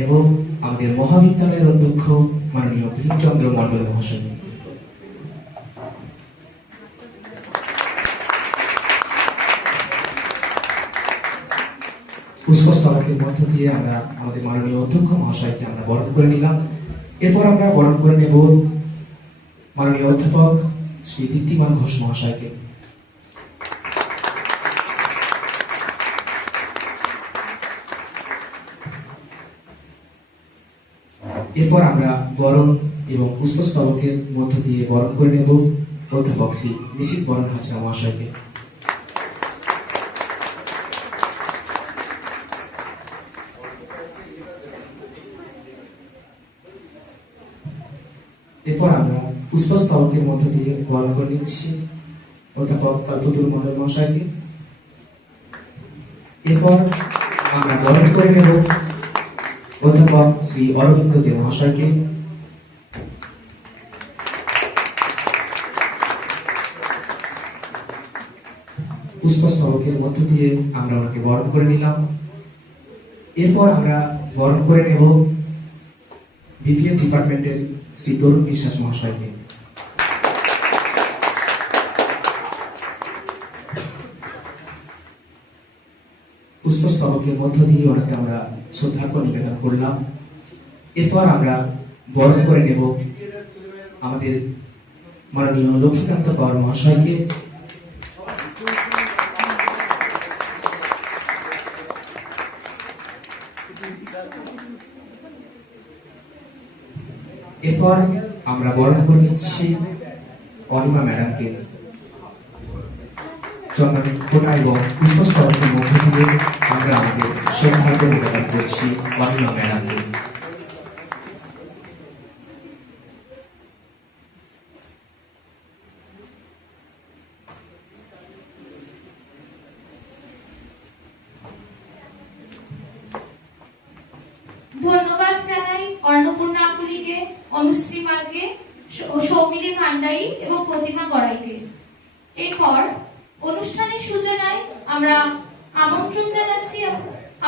নেব আমাদের মহাবিদ্যালয়ের অধ্যক্ষ মাননীয় ভীমচন্দ্র মণ্ডল মহাশয়। পুষ্পস্তবকের মধ্য দিয়ে আমরা আমাদের মাননীয় অধ্যক্ষ মহাশয়কে আমরা বরণ করে নিলাম। এরপর আমরা বরণ করে নেব মাননীয় অধ্যাপক শ্রী দীপ্তিমান ঘোষ মহাশয়কে। এরপর আমরা বরণ এবং পুষ্পস্তবকের মধ্য দিয়ে বরণ করে নেব অধ্যাপক শ্রী নিশীথ বরণ হাজরা মহাশয়কে। এরপর আমরা পুষ্পস্তবকের মধ্য দিয়ে বরণ করে নিচ্ছি অধ্যাপক কল্পতরু মণ্ডল মহাশয়কে। এরপর আমরা বরণ করে নেব অধ্যাপক শ্রী অরবিন্দ দে মহাশয়কে। পুষ্পস্তবকের মধ্য দিয়ে আমরা ওনাকে বরণ করে নিলাম। এরপর আমরা বরণ করে নেব বিপিএম ডিপার্টমেন্টের শ্রী তরুণ বিশ্বাস মহাশয়কে। পুষ্পস্তবকের মধ্য দিয়ে ওনাকে আমরা শ্রদ্ধার্ঘ্য নিবেদন করলাম। এরপর আমরা বরণ করে নেব আমাদের মাননীয় লক্ষ্মীকান্ত কর মহাশয়কে। এরপর আমরা বরণ করে নিচ্ছি অনিমা ম্যাডামকে। চন্দনের ফোঁটা এবং পুষ্পস্তবকের মধ্য দিয়ে আমরা আমাদের শ্রদ্ধার্ঘ্য নিবেদন করছি অনিমা ম্যাডামকে। ধন্যবাদ জানাই অন্নপূর্ণা আকুলিকে, অনুশ্রী মালকে, সৌমিলি ভান্ডারী এবং প্রতিমা গড়াইকে। এরপর অনুষ্ঠানের সূচনায় আমরা আমন্ত্রণ জানাচ্ছি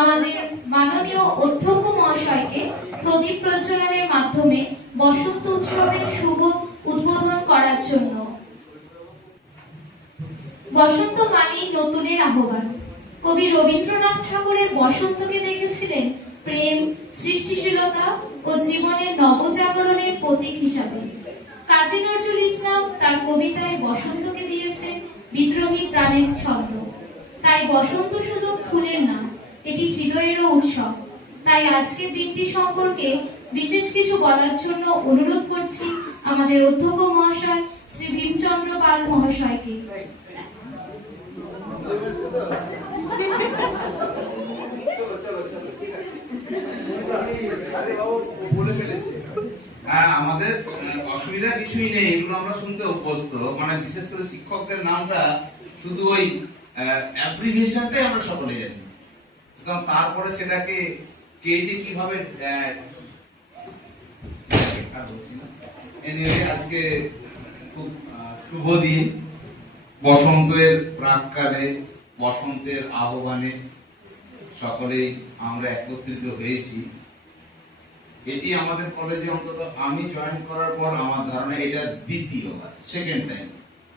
আমাদের মাননীয় অধ্যক্ষ মহাশয়কে প্রদীপ প্রজ্বলনের মাধ্যমে বসন্ত উৎসবের শুভ উদ্বোধন করার জন্য। বসন্ত মানেই নতুনের আহ্বান। কবি রবীন্দ্রনাথ ঠাকুরের বসন্তকে দেখেছিলেন প্রেম, সৃষ্টিশীলতা ও জীবনের নবজাগরণের প্রতীক হিসাবে। কাজী নজরুল ইসলাম তার কবিতায় বসন্তকে দিয়েছেন বিদ্রোহী প্রাণের ছন্দ। তাই বসন্ত শুধু ফুলের না, এটি হৃদয়েরও উৎসব। তাই আজকের দিনটি সম্পর্কে বিশেষ কিছু বলার জন্য অনুরোধ করছি আমাদের অধ্যক্ষ মহাশয় শ্রী ভীমচন্দ্র পাল মহাশয়কে। আমাদের অসুবিধা কিছুই নেই, এগুলো আমরা শুনতে অভ্যস্ত। মানে বিশেষ করে শিক্ষকদের নামটা শুধু ওই অ্যাব্রিভিয়েশনটাই আমরা সকলে জানি, তারপরে সেটাকে কে যে কিভাবে আজকে খুব শুভ দিন, বসন্তের প্রাককালে, বসন্তের আহ্বানে সকলেই আমরা একত্রিত হয়েছি। এটি আমাদের কলেজে অন্তত আমি জয়েন করার পর আমার ধারণা এটা দ্বিতীয়বার, সেকেন্ড টাইম।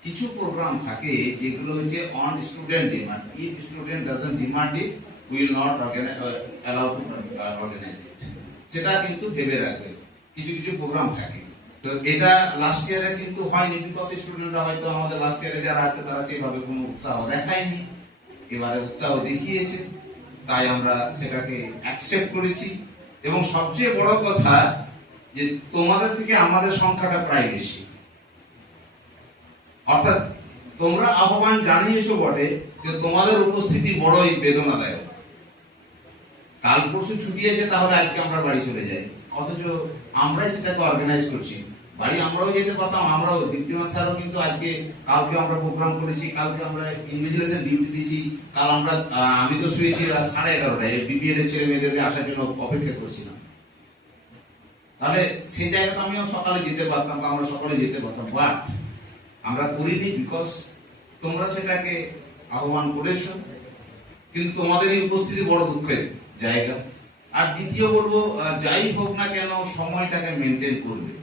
কিছু প্রোগ্রাম থাকে যেগুলো হচ্ছে on student demand. If student doesn't demand it, we will not allow to organise it. সেটা কিন্তু ভেবে রাখবে। কিছু কিছু প্রোগ্রাম থাকে, তো এটা লাস্ট ইয়ারে কিন্তু হয়নি, বিকজ স্টুডেন্টরা হয়তো আমাদের লাস্ট ইয়ারে যারা আছে তারা সেভাবে কোনো উৎসাহ দেখায়নি। এবারে উৎসাহ দেখিয়েছে, তাই আমরা সেটাকে অ্যাকসেপ্ট করেছি। এবং সবচেয়ে বড় কথা যে তোমাদের থেকে আমাদের সংখ্যাটা প্রায় বেশি, অর্থাৎ তোমরা আহ্বান জানিয়েছো বটে, কিন্তু তোমাদের উপস্থিতি বড়ই বেদনাদায়ক। কাল পরশু ছুটি আছে, তাহলে আজকে আমরা বাড়ি চলে যাই, অথচ আমরাই সেটাকে অর্গানাইজ করছি। বাড়ি আমরাও যেতে পারতাম, আমরাও দীপ্তিমান স্যারও কিন্তু আজকে কালকে আমরা প্রোগ্রাম করেছি, কালকে আমরা ইনভিজিলেশন ডিউটি দিয়েছি, কাল আমরা আমি তো শুয়েছি রাত 11:30টায়, বিপিএড এর ছেলে মেয়েদেরকে আসার জন্য অপেক্ষা করছিলাম। তাহলে সেই জায়গাতে আমিও সকালে যেতে পারতাম, আমরা সকলে যেতে পারতাম, বাট আমরা করিনি, বিকজ তোমরা সেটাকে আহ্বান করেছো। কিন্তু তোমাদের এই উপস্থিতি বড় দুঃখের জায়গা। আর দ্বিতীয় বলবো, যাই হোক না কেন সময়টাকে মেনটেন করবে।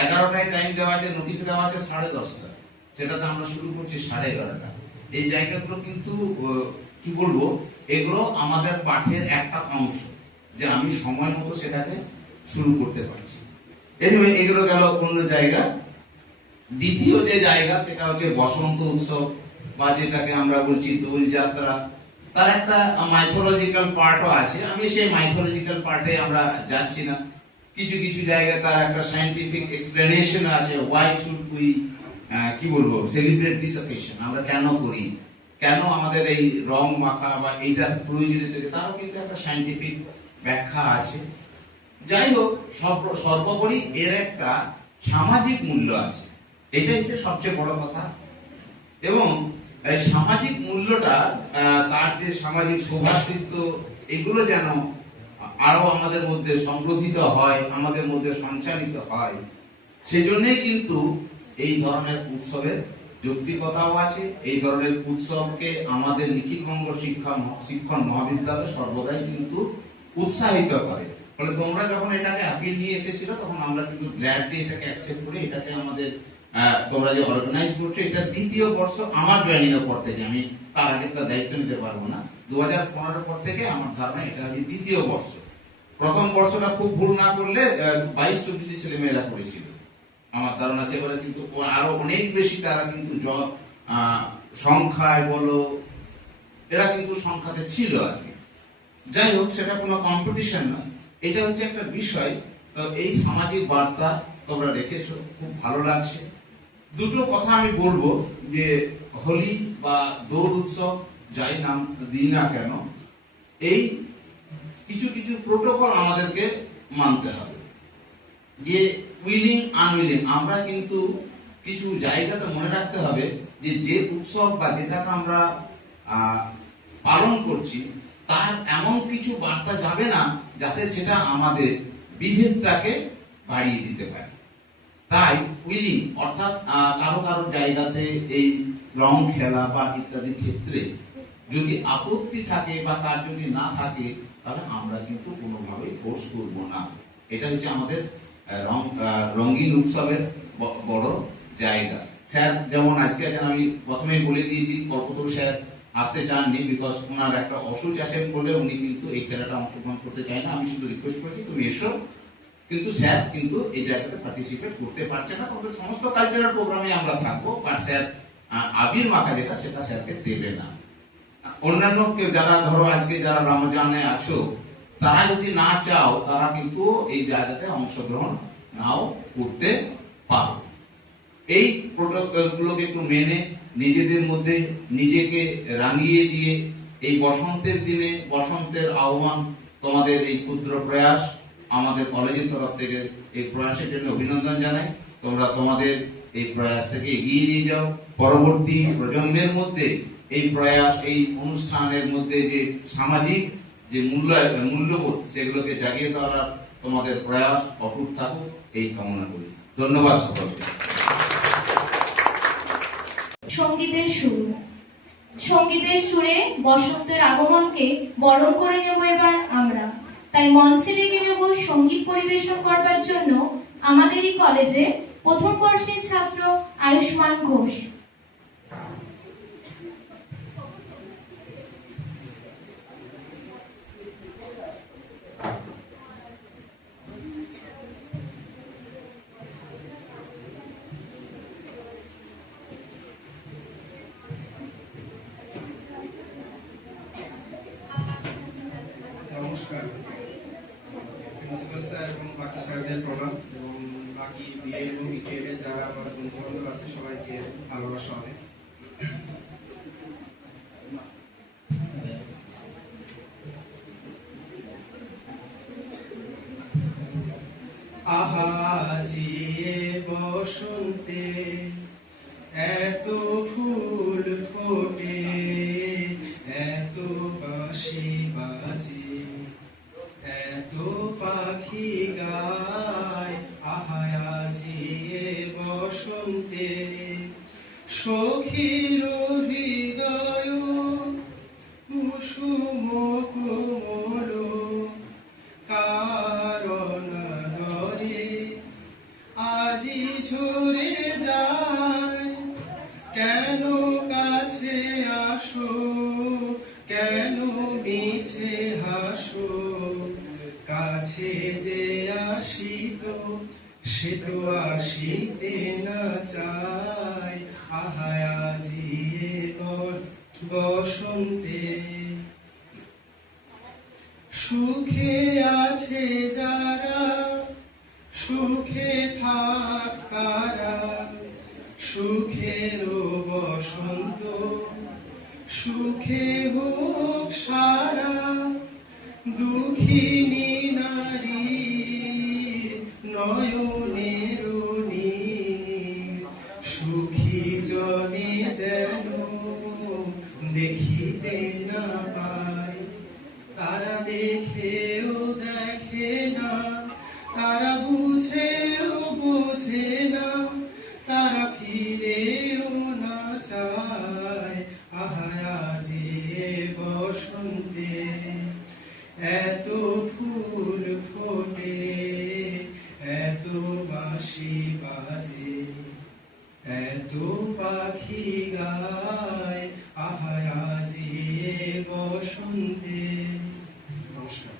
11টায় টাইম দেওয়া আছে, নোটিশ দেওয়া আছে 10:30, সেটাতে আমরা শুরু করছি 11:30। এই জায়গাগুলো কিন্তু কি বলবো, এগুলো আমাদের পাঠের একটা অংশ, যে আমি সময় মতো সেটাকে শুরু করতে পারছি। এনিওয়ে, এগুলো গেল অন্য জায়গা। দ্বিতীয় যে জায়গা সেটা হচ্ছে বসন্ত উৎসব, বা যেটাকে আমরা বলছি দোল যাত্রা। তার একটা মাইথোলজিক্যাল পার্টও আছে, আমি সেই মাইথোলজিক্যাল পার্টে আমরা যাচ্ছি না। কিছু কিছু জায়গায় তার একটা সায়েন্টিফিক এক্সপ্লেনেশন আছে, ওয়াই শুড উই কি বলবো সেলিব্রেট দিস অকেশন, আমরা কেন করি, কেন আমাদের এই রং মাখা বা এইটার প্রয়োজনীয়তা, তারও কিন্তু একটা সায়েন্টিফিক ব্যাখ্যা আছে। যাই হোক, সর্বোপরি এর একটা সামাজিক মূল্য আছে, এটাই হচ্ছে সবচেয়ে বড় কথা। এবং এই সামাজিক মূল্যটা, তার যে সামাজিক সৌভ্রাতৃত্ব, এগুলো যেন আরো আমাদের মধ্যে সংগঠিত হয়, আমাদের মধ্যে সঞ্চালিত হয়, সেজন্যই কিন্তু এই ধরনের উৎসবের যৌক্তিকতাও আছে। এই ধরনের উৎসবকে আমাদের নিখিলবঙ্গ শিক্ষণ মহাবিদ্যালয় সর্বদাই কিন্তু উৎসাহিত করে। ফলে তোমরা যখন এটাকে আপিল নিয়ে এসেছিল, তখন আমরা কিন্তু গ্ল্যাডলি এটাকে অ্যাকসেপ্ট করে, এটাকে আমাদের তোমরা যে অর্গানাইজ করছো, এটা দ্বিতীয় বর্ষ আমার জয়েনিং এর পর থেকে, আমি তার আগে তার দায়িত্ব নিতে পারবো না। 2015 পর থেকে আমার ধারণা এটা হচ্ছে দ্বিতীয় বর্ষ। প্রথম বর্ষটা খুব ভুল না করলে 22-24 ছেলে মেয়েরা করেছিল আমার ধারণা। সেবারে কিন্তু আরো অনেক বেশি তারা কিন্তু সংখ্যায় বলো, এরা কিন্তু সংখ্যাতে ছিল আর কি। যাই হোক, সেটা কোনো কম্পিটিশন নয়, এটা হচ্ছে একটা বিষয়। তো এই সামাজিক বার্তা তোমরা রেখেছো, খুব ভালো লাগছে। দুটো কথা আমি বলবো, যে হোলি বা দোল উৎসব যাই নাম দিই না কেন, এই কিছু কিছু প্রোটোকল আমাদেরকে মানতে হবে। যে উইলিং আনউইলিং, আমরা কিন্তু কিছু জায়গাতে মনে রাখতে হবে যে যে উৎসব বা যেটাকে আমরা পালন করছি, তার এমন কিছু বার্তা যাবে না যাতে সেটা আমাদের বিভেদটাকে বাড়িয়ে দিতে পারে। তাই উইলিং অর্থাৎ কারো কারো জায়গাতে এই রং খেলা বা ইত্যাদি ক্ষেত্রে যদি আপত্তি থাকে বা তার যদি না থাকে, তাহলে আমরা কিন্তু কোনোভাবেই ফোর্স করব না। এটা হচ্ছে আমাদের রঙিন উৎসবের বড় জায়গা। স্যার যেমন আজকে আছেন, আমি প্রথমেই বলে দিয়েছি, কল্পতরু স্যার আসতে চাননি, বিকজ ওনার একটা অসুখ আছে বলে উনি কিন্তু এই খেলাটা অংশগ্রহণ করতে চায় না। আমি শুধু রিকোয়েস্ট করেছি তুমি এসো, কিন্তু স্যার কিন্তু এই জায়গাতে পার্টিসিপেট করতে পারছে না। তবে সমস্ত কালচারাল প্রোগ্রামে আমরা থাকবো, বাট স্যার আবির মাখা যেটা, সেটা স্যারকে দেবে না। অন্যান্য কেউ যারা ধরো আজকে যারা রমজানে আছো, তারা যদি না চাও, তারা কিন্তু এই জায়গাতে অংশগ্রহণ নাও করতে পারো। এই প্রোটোকলগুলোকে একটু মেনে নিজেদের মধ্যে নিজেকে রাঙিয়ে দিয়ে এই বসন্তের দিনে বসন্তের আহ্বান, তোমাদের এই ক্ষুদ্র প্রয়াস, আমাদের কলেজের তরফ থেকে এই প্রয়াসের জন্য অভিনন্দন জানাই। তোমরা তোমাদের এই প্রয়াসটাকে এগিয়ে নিয়ে যাও। পরবর্তী প্রজন্মের মধ্যে এই প্রয়াস, এই অনুষ্ঠানের মধ্যে যে সামাজিক যে মূল্যবোধ, সেগুলোকে জাগিয়ে তোলার তোমাদের প্রয়াস অটুট থাকুক, এই কামনা করি। ধন্যবাদ সকলকে। সঙ্গীতের সুর। সঙ্গীতের সুরে বসন্তের আগমনকে বরণ করে নেব এবার আমরা। তাই মঞ্চে ডেকে নেব সঙ্গীত পরিবেশন করবার জন্য আমাদেরই কলেজের প্রথম বর্ষের ছাত্র আয়ুষ্মান ঘোষ। নমস্কার, প্রিন্সিপাল স্যার এবং বাকি স্যারদের প্রণাম, এবং বাকি বিএ এবং বিটিএড এর যারা আমার বন্ধু বান্ধব আছে সবাইকে ভালোবাসা অনেক। আহাজি বসন্তে এত ফুল ফোটে, এত বাঁশি বাজে, এত পাখি গায়, আহাজি বসন্তে সখীর হৃদয় কুসুম কোমল কারণ ধরে আজি ঝরে যায়। কেন কাছে আসো, কেন মিছে হাসো, কাছে যে আসিত সে তো আসিতে না চায়। আহা আজি এ বসন্তে সুখে আছে যারা, সুখে থাক তারা, সুখের বসন্ত সুখে হোক সারা। দুঃখিনী নারী নয়নের নীর, সুখী জনে যেন দেখিতে না পায়। তারা দেখেও দেখে না, তারা বুঝেও বোঝে না, তারা ফিরেও না চায়। আহা আজি এ বসন্তে এত ফুল ফোটে, এত বাঁশি বাজে, এত পাখি গায়। আহা আজি এ বসন্তে। নমস্কার।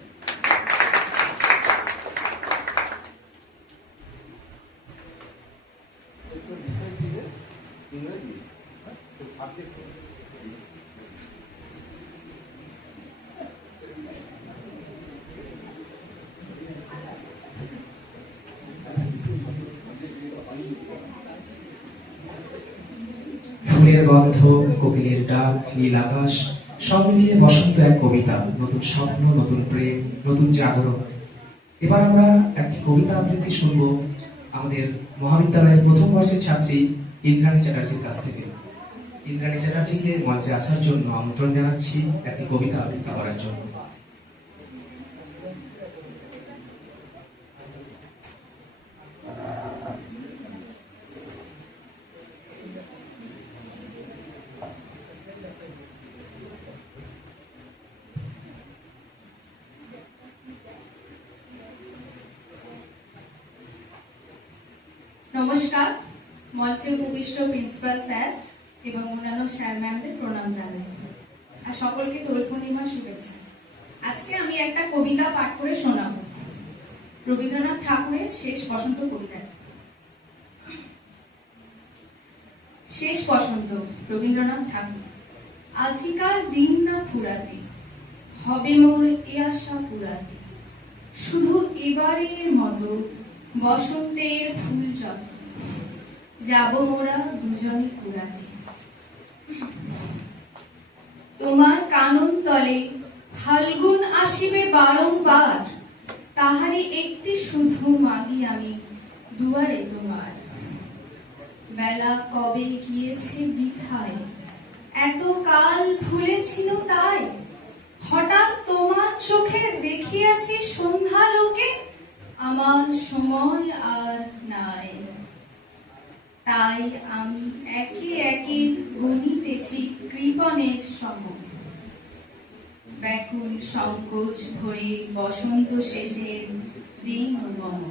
ফুলের গন্ধ, কোকিলের ডাক, নীল আকাশ সব মিলিয়ে বসন্ত এক কবিতা, নতুন স্বপ্ন, নতুন প্রেম, নতুন জাগরণ। এবার আমরা একটি কবিতা আবৃত্তি শুনব আমাদের মহাবিদ্যালয়ের প্রথম বর্ষের ছাত্রী ইন্দ্রাণী চ্যাটার্জির কাছ থেকে। ইন্দ্রাণী চ্যাটার্জিকে মঞ্চে আসার জন্য আমন্ত্রণ জানাচ্ছি একটি কবিতা আবৃত্তি করার জন্য। নমস্কার, মঞ্চে উপবিষ্ট প্রিন্সিপাল স্যার এবং অন্যান্য স্যার ম্যামদের প্রণাম জানাই আর সকলকে দোল পূর্ণিমার শুভেচ্ছা। আজকে আমি একটা কবিতা পাঠ করে শোনাবো, রবীন্দ্রনাথ ঠাকুরের শেষ বসন্ত কবিতা। শেষ বসন্ত, রবীন্দ্রনাথ ঠাকুর। আজিকার দিন না ফুরাতে, হবে মোর এ আশা পুরাতে, শুধু এবারের মতো বসন্তের ফুল যত, যাব মোরা দুজনে কুড়াতে। তোমার কানন তলে ফাল্গুন আসিবে বারংবার, তাহারই একটি শুধু মাগি আমি দুয়ারে তোমার। বেলা কবে গিয়েছে বৃথায়, এত কাল ভুলেছিল তাই, হঠাৎ তোমার চোখে দেখিয়াছি সন্ধ্যা লোকে, আমার সময় আর নাই। তাই আমি একে একে গণিতেছি কৃপণের সম, ব্যাকুল সংকোচ ভরে বসন্ত শেষের দিন মম।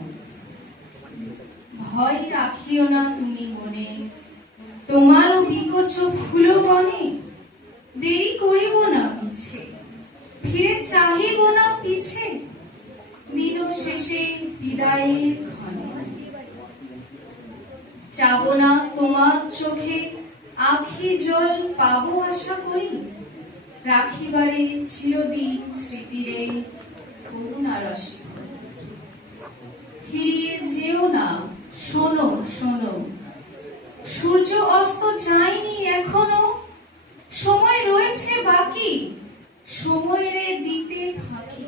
ভয় রাখিও না তুমি মনে, তোমারও বিকচ ফুল বনে, দেরি করিব না মিছে, ফিরে চাহিব না পিছে, দিন শেষে বিদায়ের ক্ষণে। যাব না তোমার চোখে আখি জল পাবো আশা করি, রাখিবারে চিরদিন স্মৃতিরে করুণা রসে। ফিরিয়ে যেও না, শোনো শোনো, সূর্য অস্ত যায়নি এখনো, সময় রয়েছে বাকি, সময়ের দিতে ফাঁকি,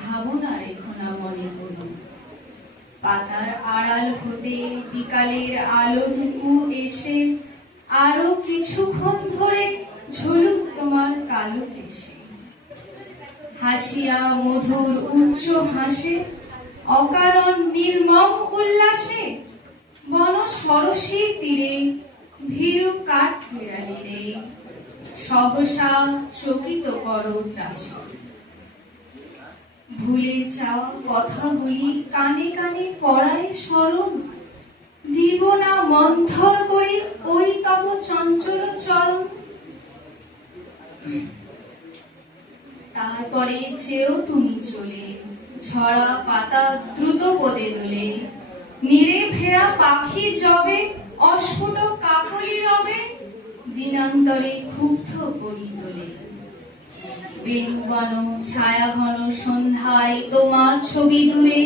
ভাবনা রেখো না মনে কোনো। পাতার আড়াল হতে বিকালের আলোটুকু এসে আরো কিছুক্ষণ ধরে ঝুলুক তোমার কালো কেশে। হাসিয়া মধুর উচ্চ হাসে, অকারণ নির্মম উল্লাসে, বন সরসীর তীরে ভীরু কাঠ বিড়ালি রে, সহসা চকিত করো ত্রাসি। ভুলে যাওয়া কথাগুলি কানে কানে করায় স্মরণ, দিব না মন্থর করে ওই তব চঞ্চল চরণ। তারপরে যেও তুমি চলে, ঝরা পাতা দ্রুত পদে দোলে, নিরে ফেরা পাখি জবে অস্ফুট কাকলি রবে, দিনান্তরে ক্ষুব্ধ করি তোলে। বেণুবন ছায়া ঘন সন্ধ্যায় তোমার ছবি দূরে,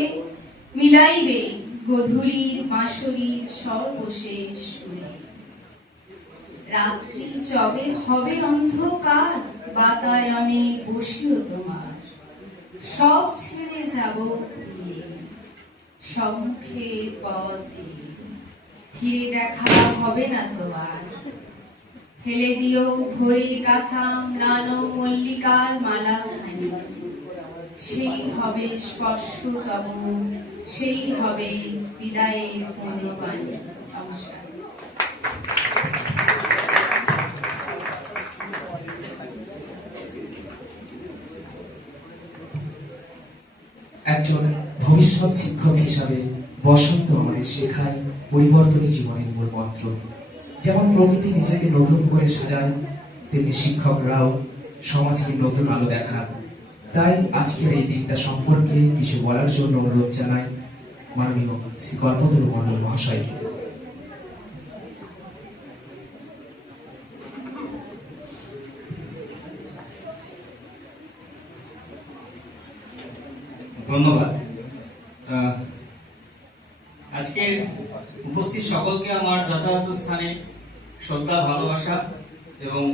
মিলাইবে গধূলির বাঁশরীর সর্বশেষ সুরে। রাত্রি যবে হবে অন্ধকার, বাতায়নে বসিও তোমার, সব ছেড়ে যাব খুঁড়িয়ে, সম্মুখের পথ দিয়ে। ফিরে দেখা হবে না তোমার, ফেলে দিও ভরে গাথা ম্লান মল্লিকার মালা খানি। সেই হবে স্পর্শ তব, সেই হবে বিদায়ের পূর্ণবাণী। নমস্কার। একজন ভবিষ্যৎ শিক্ষক হিসাবে বসন্ত আমাদের শেখায় পরিবর্তনই জীবনের মূল মন্ত্র। যেমন প্রকৃতি নিজেকে নতুন করে সাজায়, তেমনি শিক্ষকরাও সমাজকে নতুন আলো দেখান। তাই আজকের এই দিনটা সম্পর্কে কিছু বলার জন্য অনুরোধ জানাই মাননীয় শ্রী কল্পতরু মণ্ডল মহাশয়কে। ধন্যবাদ। আজকের উপস্থিত সকলকে আমার যথাযথ স্থানে শ্রদ্ধা, ভালোবাসা এবং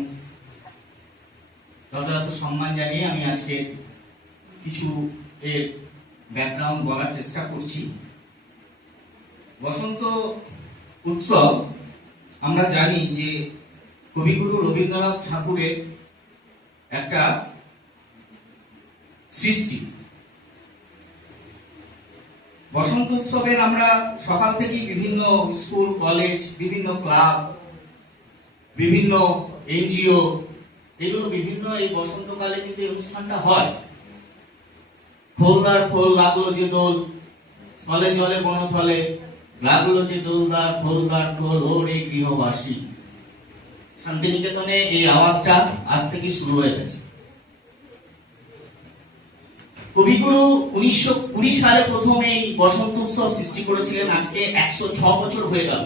যথাযথ সম্মান জানিয়ে আমি আজকে কিছু এর ব্যাকগ্রাউন্ড বলার চেষ্টা করছি। বসন্ত উৎসব আমরা জানি যে কবিগুরু রবীন্দ্রনাথ ঠাকুরের একটা সৃষ্টি। বসন্ত উৎসবের আমরা সকাল থেকেই বিভিন্ন স্কুল, কলেজ, বিভিন্ন ক্লাব, বিভিন্ন এনজিও, এগুলো বিভিন্ন এই বসন্তকালে কিন্তু এই অনুষ্ঠানটা হয়। ফোলদার ফোল লাগলো যে দোল, স্থলে জলে বনথলে লাগলো যে দোলদার ফোলদার ফোল ওরে গৃহবাসী। শান্তিনিকেতনে এই আওয়াজটা আজ থেকে শুরু হয়ে গেছে। কবিগুরু 1920 সালে প্রথম এই বসন্ত উৎসব সৃষ্টি করেছিলেন। আজকে 106 বছর হয়ে গেল।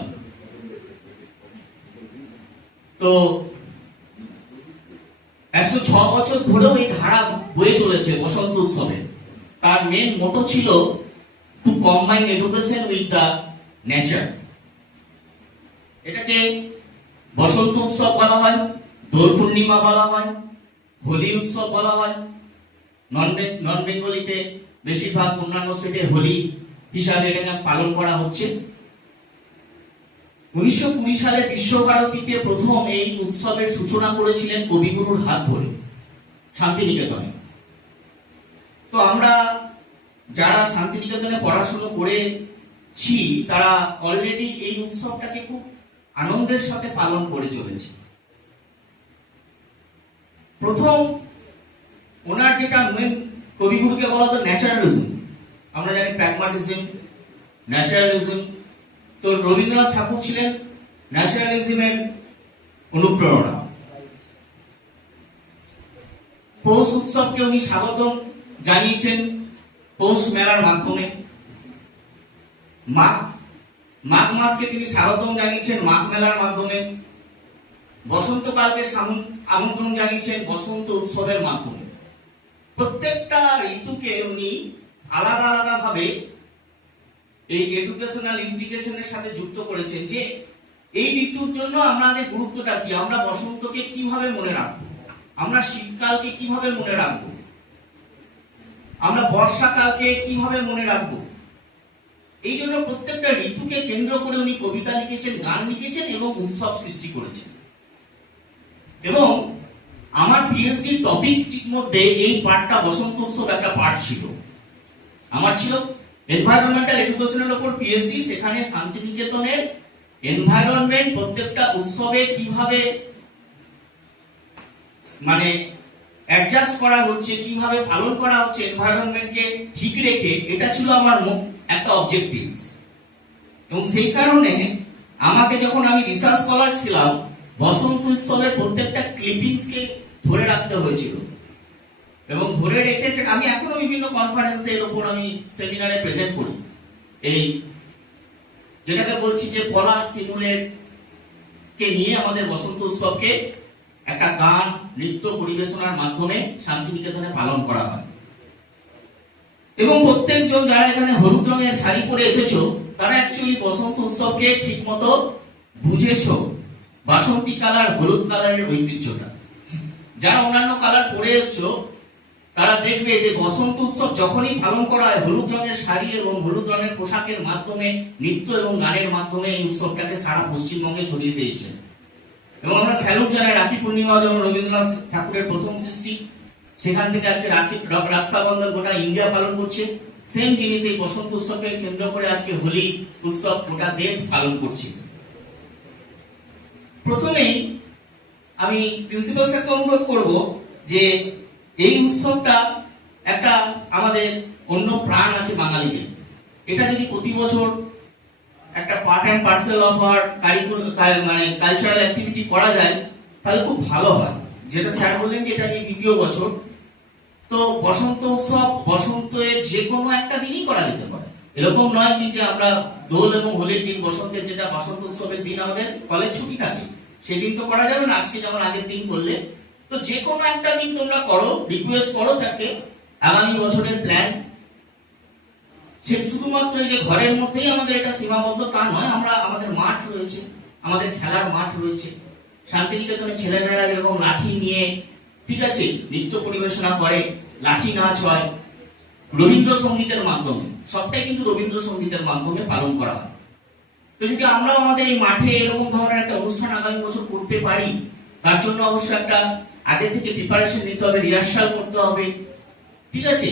তো 106 বছর ধরেও এই ধারা বয়ে চলেছে বসন্ত উৎসবে। তার মেন মোটো ছিল to combine education with the nature. এটাকে বসন্ত উৎসব বলা হয়, দোল পূর্ণিমা বলা হয়, হোলি উৎসব বলা হয়। নন বেঙ্গলিতে বেশিরভাগ অন্যান্য স্টেটে হোলি হিসাবে এটাকে পালন করা হচ্ছে। 1920 সালে বিশ্বভারতীতে প্রথম এই উৎসবের সূচনা করেছিলেন কবিগুরুর হাত ধরে শান্তিনিকেতনে। তো আমরা যারা শান্তিনিকেতনে পড়াশোনা করেছি তারা অলরেডি এই উৎসবটাকে খুব আনন্দের সাথে পালন করে চলেছি। প্রথম ওনার যেটা মেন কবিগুরুকে বলা হতো ন্যাচারালিজম, আমরা জানি প্র্যাগমাটিজম, ন্যাচারালিজম। তো রবীন্দ্রনাথ ঠাকুর ছিলেন ন্যাচারালিজমের অনুপ্রেরণা। পৌষ উৎসবকে উনি স্বাগতম জানিয়েছেন পৌষ মেলার মাধ্যমে। মাঘ মাসকে তিনি স্বাগতম জানিয়েছেন মাঘ মেলার মাধ্যমে। বসন্তকালকে আমন্ত্রণ জানিয়েছেন বসন্ত উৎসবের মাধ্যমে। প্রত্যেকটা ঋতুকে উনি আলাদা আলাদা ভাবে এই এডুকেশনাল ইমপ্লিকেশনের সাথে যুক্ত করেছেন যে এই ঋতুর জন্য আমাদের গুরুত্বটা কি, আমরা বসন্তকে কিভাবে মনে রাখবো, আমরা শীতকালকে কিভাবে মনে রাখবো, আমরা বর্ষাকালকে কিভাবে মনে রাখবো। এই জন্য প্রত্যেকটা ঋতুকে কেন্দ্র করে উনি কবিতা লিখেছেন, গান লিখেছেন এবং উৎসব সৃষ্টি করেছেন। এবং আমার পিএইচডি টপিক মধ্যে এই পার্টটা বসন্ত উৎসব একটা পার্ট ছিল। আমার ছিল এনভায়রনমেন্টাল এডুকেশনের উপর পিএইচডি। সেখানে শান্তিনিকেতনের এনভায়রনমেন্ট প্রত্যেকটা উৎসবে কিভাবে মানে অ্যাডজাস্ট করা হচ্ছে, কিভাবে পালন করা হচ্ছে এনভায়রনমেন্টকে ঠিক রেখে, এটা ছিল আমার একটা অবজেক্টিভ। এবং সেই কারণে আমাকে যখন আমি রিসার্চ স্কলার ছিলাম, বসন্ত উৎসবের প্রত্যেকটা ক্লিপিংসকে ধরে রাখতে হয়েছিল এবং ধরে রেখে সেটা আমি এখনো বিভিন্ন কনফারেন্সে এর উপর আমি সেমিনারে প্রেজেন্ট করি। এই যেটাকে বলছি যে পলাশ সিমুলের কে নিয়ে আমাদের বসন্ত উৎসবকে একটা গান, নৃত্য পরিবেশনার মাধ্যমে শান্তিনিকেতনে পালন করা হয়। এবং প্রত্যেকজন যারা এখানে হলুদ রঙের শাড়ি পরে এসেছো, তারা অ্যাকচুয়ালি বসন্ত উৎসবকে ঠিক মতো বুঝেছো, বাসন্তী কালার, হলুদ কালারের ঐতিহ্যটা। যারা অন্যান্য কালার পরে এসছো, তারা দেখবে যে বসন্ত উৎসব যখনই পালন করা হয়, হলুদ রঙের শাড়ি এবং হলুদ রঙের পোশাকের মাধ্যমে, নৃত্য এবং গানের মাধ্যমে এই উৎসবটাকে সারা পশ্চিমবঙ্গে ছড়িয়ে দিয়েছে। এবং আমরা স্যালুট জানাই রাখি পূর্ণিমা যেমন রবীন্দ্রনাথ ঠাকুরের প্রথম সৃষ্টি, সেখান থেকে আজকে রাক্ষাবন্ধন গোটা ইন্ডিয়া পালন করছে। সেম জিনিস এই বসন্ত উৎসবকে কেন্দ্র করে আজকে হোলি উৎসব গোটা দেশ পালন করছে। প্রথমেই আমি প্রিন্সিপাল স্যারকে অনুরোধ করব যে এই উৎসবটা একটা আমাদের অন্য প্রাণ আছে বাঙালিদের, এটা যদি প্রতি বছর একটা পার্ট অ্যান্ড পার্সেল অফ আর মানে কালচারাল অ্যাক্টিভিটি করা যায় তাহলে খুব ভালো হয়। যেটা স্যার বললেন যে এটা নিয়ে দ্বিতীয় বছর, তো বসন্ত উৎসব বসন্তের যে কোনো একটা দিনই করা যেতে পারে। এরকম নয় কি যে আমরা দোল এবং হোলির দিন, বসন্তের যেটা বসন্ত উৎসবের দিন আমাদের কলেজ ছুটি থাকে, সেদিন তো করা যাবে না, আজকে যেমন আগের দিন করলে। তো যে কোনো একটা দিন তোমরা করো, রিকোয়েস্ট করো স্যারকে আগামী বছরের প্ল্যান। সে শুধুমাত্র এই যে ঘরের মধ্যেই আমাদের এটা সীমাবদ্ধ তা নয়, আমরা আমাদের মাঠ রয়েছে, আমাদের খেলার মাঠ রয়েছে। শান্তিনিকেতনের ছেলেমেয়েরা এরকম লাঠি নিয়ে, ঠিক আছে, নৃত্য পরিবেশনা করে, লাঠি নাচ হয় রবীন্দ্রসঙ্গীতের মাধ্যমে, সবটাই কিন্তু রবীন্দ্রসঙ্গীতের মাধ্যমে পালন করা হয়। তো যদি আমরা আমাদের এই মাঠে এরকম ধরনের একটা অনুষ্ঠান আগামী বছর করতে পারি, তার জন্য অবশ্যই একটা আগে থেকে প্রিপারেশন নিতে হবে, রিহার্সাল করতে হবে, ঠিক আছে,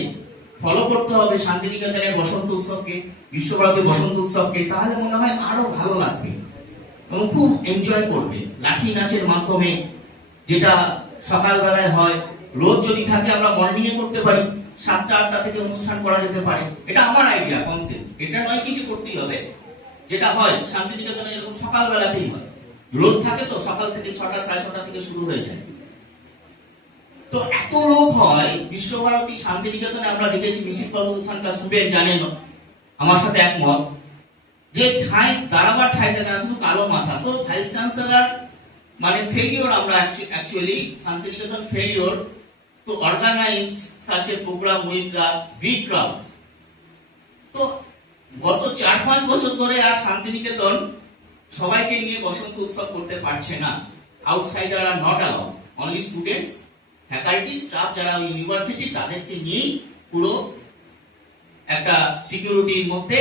ফলো করতে হবে শান্তিনিকেতনের বসন্ত উৎসবকে, বিশ্বভারতী বসন্ত উৎসবকে। তাহলে মনে হয় আরো ভালো লাগবে এবং খুব এনজয় করবে। লাঠি নাচের মাধ্যমে, যেটা সকালবেলায় হয়, রোজ যদি থাকে আমরা মর্নিং এ করতে পারি, 7টা-8টা থেকে অনুষ্ঠান করা যেতে পারে। এটা আমার আইডিয়া, কনসেপ্ট। এটা নয় কিছু করতেই হবে, যেটা হয় শান্তিনিকেতনে এরকম সকালবেলাতেই হয়, রোদ থাকে তো, সকাল থেকে 6টা-6:30 থেকে শুরু হয়ে যায়। তো এত লোক হয় বিশ্বভারতী শান্তিনিকেতনে, আমরা দেখেছি নিশিতবাবু ওখানকার স্টুডেন্ট জানেন, আমার সাথে একমত, যে ঠাই দাঁড়াবার ঠাই থাকে না, শুধু কালো মাথা। তো ভাইস চ্যান্সেলর মানে ফেলিওর, আমরা actually Santiniketan failure to organize such a program with the big crowd. তো গত 4-5 বছর ধরে আর শান্তিনিকেতন সবাইকে নিয়ে বসন্ত উৎসব করতে পারছে না। Outsider are not allowed, only students, faculty, staff যারা ইউনিভার্সিটি, তাদেরকে নিয়ে পুরো একটা সিকিউরিটির মধ্যে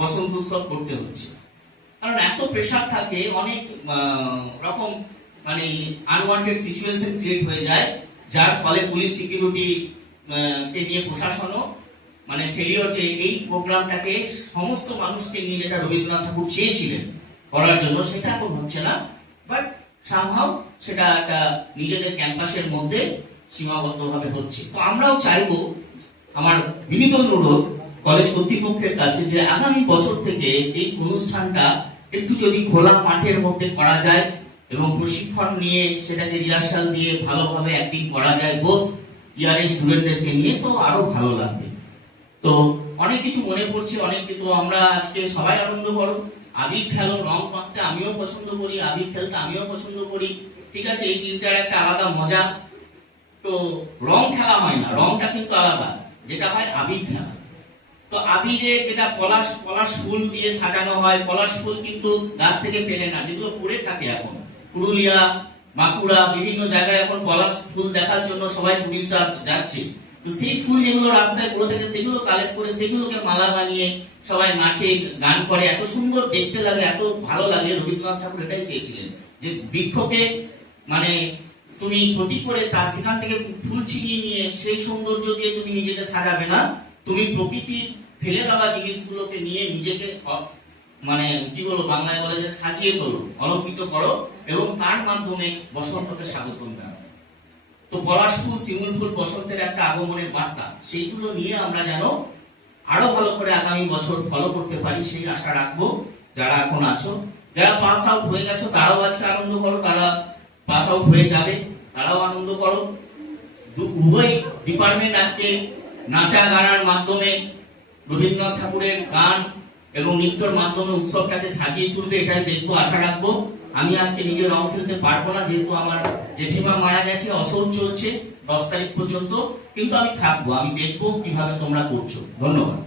বসন্ত উৎসব করতে হচ্ছে। কারণ এত প্রেসার থাকে, অনেক রকম মানে আনওয়ান্টেড সিচুয়েশন ক্রিয়েট হয়ে যায়, যার ফলে পুলিশ সিকিউরিটি কে নিয়ে প্রশাসনও মানে ফেলিওর যে এই প্রোগ্রামটাকে সমস্ত মানুষকে নিয়ে, যেটা রবীন্দ্রনাথ ঠাকুর চেয়েছিলেন করার জন্য, সেটা এখন হচ্ছে না। বাট সামহাউ সেটা একটা নিজেদের ক্যাম্পাসের মধ্যে সীমাবদ্ধভাবে হচ্ছে। তো আমরাও চাইবো, আমার বিনীত অনুরোধ কলেজ কর্তৃপক্ষের কাছে, যে আগামী বছর থেকে এই অনুষ্ঠানটা একটু যদি খোলা মাঠের মধ্যে করা যায় এবং প্রশিক্ষণ নিয়ে সেটাকে রিহার্সাল দিয়ে ভালোভাবে অ্যাক্টিং করা যায় বোথ ইয়ার স্টুডেন্টদেরকে নিয়ে, তো আরো ভালো লাগবে। তো অনেক কিছু মনে পড়ছে, অনেক কিছু আমরা আজকে সবাই আনন্দ করো, আবির খেলো, রং মাখতে আমিও পছন্দ করি, আবির খেলতে আমিও পছন্দ করি, ঠিক আছে, এই দিনটার একটা আলাদা মজা। তো রং খেলা হয় না, রংটা কিন্তু আলাদা, যেটা হয় আবির খেলা। তো আবিরে যেটা পলাশ ফুল দিয়ে সাজানো হয়, পলাশ ফুল কিন্তু গাছ থেকে পেরে না, যেগুলো পড়ে থাকে এখন পুরুলিয়া, বাঁকুড়া, বিভিন্ন জায়গায় এখন পলাশ ফুল দেখার জন্য সবাই টুরিস্টরা যাচ্ছে। তো সেই ফুল যেগুলো রাস্তায় পড়ে থাকে, সেগুলো কালেক্ট করে সেগুলোকে মালা বানিয়ে সবাই নাচে, গান করে, এত সুন্দর দেখতে লাগে, এত ভালো লাগে। রবীন্দ্রনাথ ঠাকুর এটাই চেয়েছিলেন, যে বৃক্ষকে মানে তুমি ক্ষতি করে তার সেখান থেকে ফুল ছিনিয়ে নিয়ে সেই সৌন্দর্য দিয়ে তুমি নিজেকে সাজাবে না, তুমি প্রকৃতির ফেলে দেওয়া জিনিসগুলোকে নিয়ে নিজেকে মানে কি বলবো, বাংলায় বলে যে সাজিয়ে তোলো, অলঙ্কৃত করো এবং তার মাধ্যমে বসন্তকে স্বাগত জানাও। তো পলাশ ফুল, শিমুল ফুল বসন্তের একটা আগমনের বার্তা, সেইগুলো নিয়ে আমরা যেন আরো ভালো করে আগামী বছর ফলো করতে পারি সেই আশা রাখবো। যারা এখন আছো, যারা পাস আউট হয়ে গেছো, তারাও আজকে আনন্দ করো, তারা পাস আউট হয়ে যাবে তারাও আনন্দ করো। উভয় ডিপার্টমেন্ট আজকে নাচা গানার মাধ্যমে, রবীন্দ্রনাথ ঠাকুরের গান এবং নৃত্যের মাধ্যমে উৎসবটাকে সাজিয়ে তুলবে, এটাই দেখবো, আশা রাখবো। আমি আজকে নিজে রং খেলতে পারবো না, যেহেতু আমার জেঠিমা মারা গেছে, অসৌচ চলছে 10 তারিখ পর্যন্ত, কিন্তু আমি থাকবো, আমি দেখবো কিভাবে তোমরা করছো। ধন্যবাদ।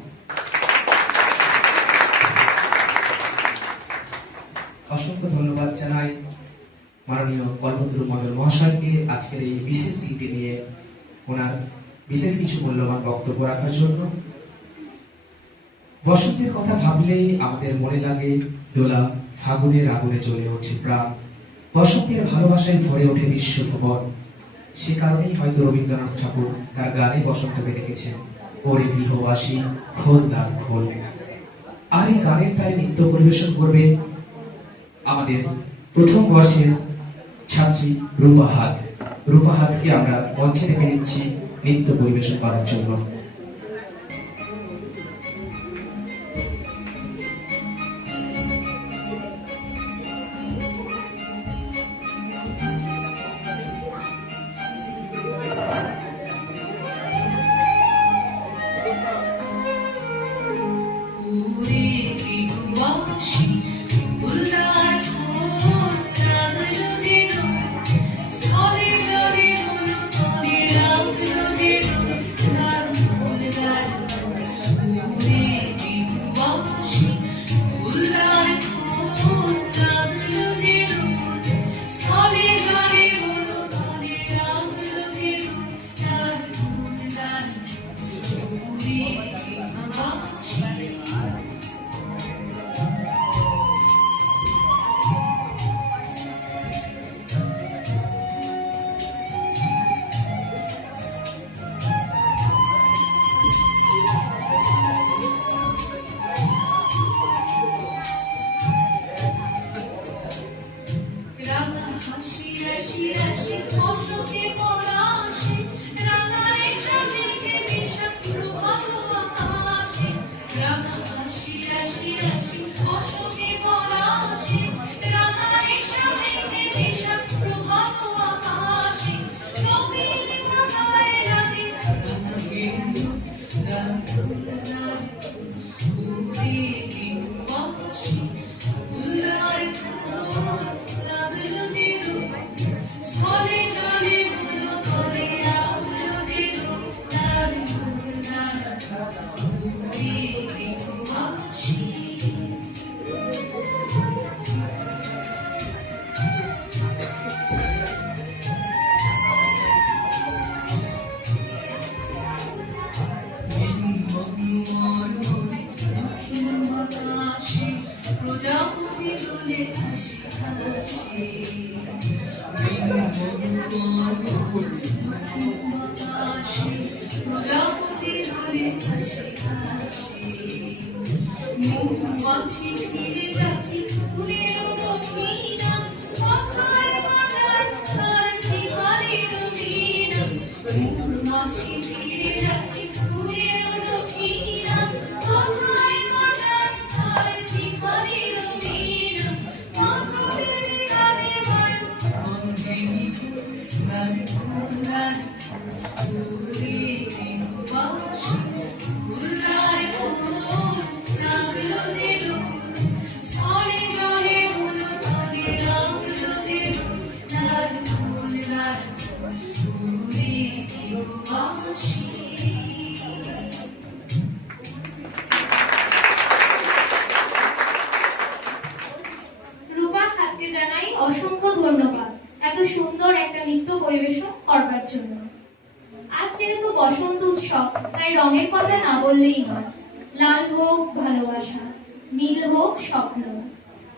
অসংখ্য ধন্যবাদ জানাই মাননীয় কল্পতরু মণ্ডল মহাশয়কে আজকের এই বিশেষ দিনটি নিয়ে ওনার বিশেষ কিছু মূল্যবান বক্তব্য রাখার জন্য। বসন্তের কথা ভাবলেই আমাদের মনে লাগে দোলা ফাগুনের আগুনে জ্বলে ওঠে প্রাণ, বসন্তের ভালোবাসায় ভরে ওঠে বিশ্বভুবন। সে কারণেই হয়তো রবীন্দ্রনাথ ঠাকুর তার গানে বসন্তকে ডেকেছেন ওরে গৃহবাসী খোল দ্বার খোল। আর এই গানের তাই নৃত্য পরিবেশন করবে আমাদের প্রথম বর্ষের ছাত্রী রূপা হাত। রূপা হাতকে আমরা মঞ্চে রেখে নিচ্ছি নৃত্য পরিবেশন করার জন্য। রূপা হাতকে জানাই অসংখ্য ধন্যবাদ এত সুন্দর একটা নৃত্য পরিবেশন করবার জন্য। আজ যেহেতু বসন্ত উৎসব, তাই রঙের কথা না বললেই নয়। লাল হোক ভালোবাসা, নীল হোক স্বপ্ন,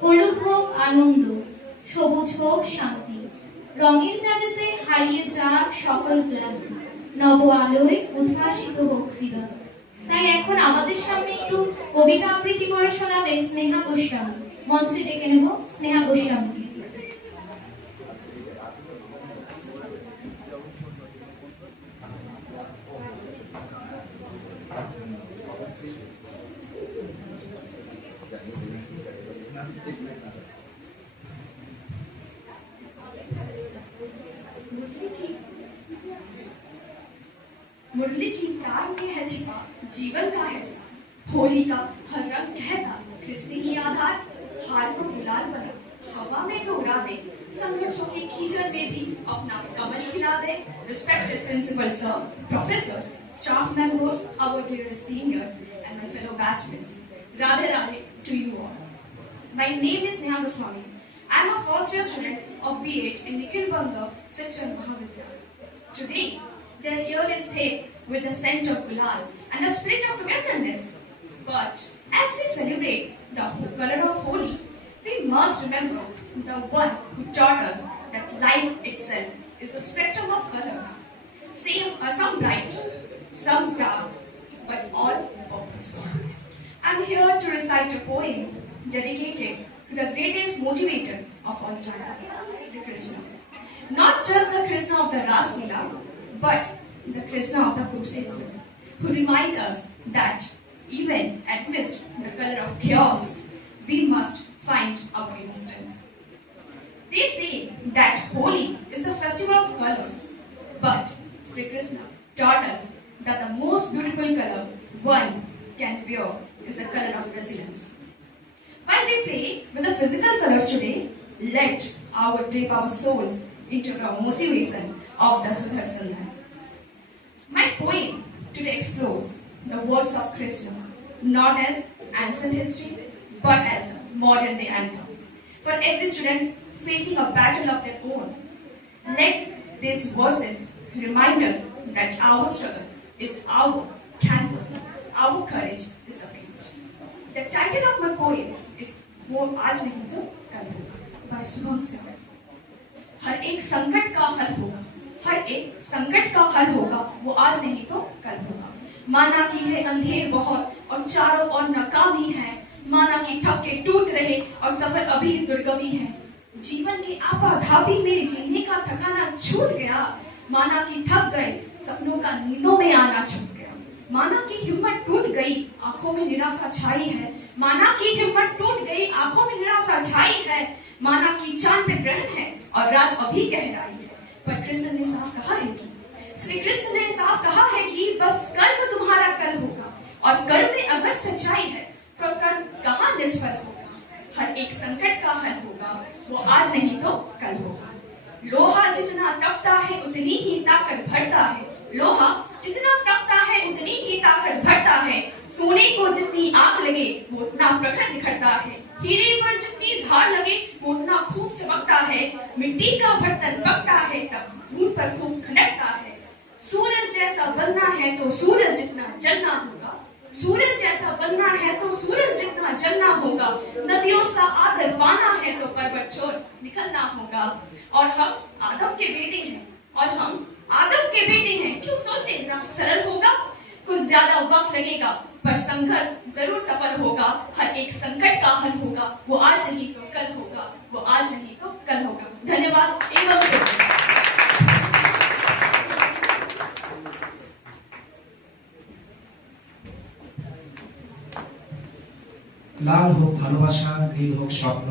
হলুদ হোক আনন্দ, সবুজ হোক শান্তি। রঙের জাদুতে হারিয়ে যাক সকল ক্লান্তি, নব আলোয় উদ্ভাসিত হোক হৃদয়। তাই এখন আমাদের সামনে একটু কবিতা আবৃত্তি করে শোনাবে স্নেহা গোস্বামী। মঞ্চে ডেকে নেব স্নেহা গোস্বামীকে। मुरली की तार में है छिपा जीवन का है सार। होली का हर रंग कहता कृष्ण ही आधार। हार को गुलाल बना हवा में तो उड़ा दे, संघर्षों की कीचड़ में भी अपना कमल खिला दे। Respected principal sir, professors, staff members, our dear seniors, and my fellow batchmates, Radhe Radhe to you all. My name is Neha Goswami. I am a first year student of B.Ed in Nikhil Banga Section Mahavidyalaya. Today, their year is thick with the scent of gulal and the spirit of togetherness. But as we celebrate the color of Holi, we must remember the one who taught us that life itself is a spectrum of colors. Some bright, some dark, but all purposeful. I am here to recite a poem dedicated to the greatest motivator of all time, Sri Krishna. Not just the Krishna of the Ras Leela, but the Krishna of the Kurukshetra, who remind us that even amidst the color of chaos, we must find our inner strength. They say that Holi is a festival of colors, but Sri Krishna taught us that the most beautiful color one can wear is the color of resilience. While we play with the physical colors today, let our dip our souls into the motivation of the Sudarshan. My poem today explores the words of Krishna, not as ancient history, but as modern day anthem. For every student facing a battle of their own, let these verses remind us that our struggle is our canvas, our courage is the page. The title of my poem is वो आज नहीं तो कल होगा, by Subham Singh. हर एक संकट का हल होगा, हर एक संकट का हल होगा, वो आज नहीं तो कल होगा। माना कि है अंधेर बहुत और चारों ओर नाकामी है, माना कि थपके टूट रहे और सफर अभी दुर्गमी है। जीवन की आपाधापी में जीने का थकाना छूट गया, माना कि थक गए सपनों का नींदों में आना छूट गया। माना कि हिम्मत टूट गई आंखों में निराशा छाई है, माना कि हिम्मत टूट गई आंखों में निराशा छाई है, माना कि चांद पे ग्रहण है और रात अभी गहराई है। पर कृष्ण ने साफ कहा है कि श्री कृष्ण ने साफ कहा है कि बस कर्म तुम्हारा कल होगा, और कर्म में अगर सच्चाई है तो कर्म कहाँ निष्फल होगा। हर एक संकट का हल होगा, वो आज नहीं तो कल होगा। लोहा जितना तपता है उतनी ही ताकत भरता है, लोहा जितना तपता है उतनी ही ताकत भरता है। सोने को जितनी आग लगे वो उतना प्रखर निखरता है, हीरे पर जितनी धार लगे वो उतना खूब चमकता है। मिट्टी का बर्तन पकता है तब धूल पर खूब खनकता है। सूरज जैसा बनना है तो सूरज जितना जलना होगा, सूरज जैसा बनना है तो सूरज जितना जलना होगा। नदियों सा आदर पाना है तो पर्वत छोड़ निकलना होगा। और हम आदम के बेटे हैं, और हम आदम के बेटे हैं, क्यों सोचे ना सरल होगा। कुछ ज्यादा वक्त लगेगा पर संघर्ष जरूर सफल होगा। हर एक संकट का हल होगा, वो आज नहीं तो कल होगा, वो आज नहीं तो कल होगा। धन्यवाद एवं शुभ। লাল হোক ভালোবাসা, নীল হোক স্বপ্ন,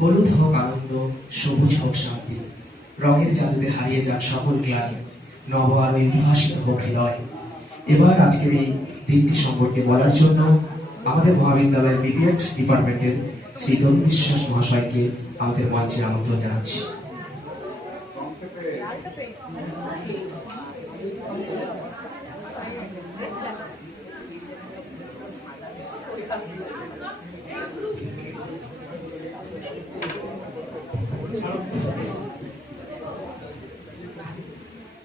হলুদ হোক আনন্দ, সবুজ হোক শান্তি। রঙের জাদুতে হারিয়ে যাক সকল গ্লানি, নব আলো উদ্ভাসিত হোক হৃদয়। এবার আজকের এই দিনটি সম্পর্কে বলার জন্য আমাদের মহাবিদ্যালয়ের বিপিএড ডিপার্টমেন্টের শ্রী তরুণ বিশ্বাস মহাশয়কে আমাদের মঞ্চে আমন্ত্রণ জানাচ্ছি।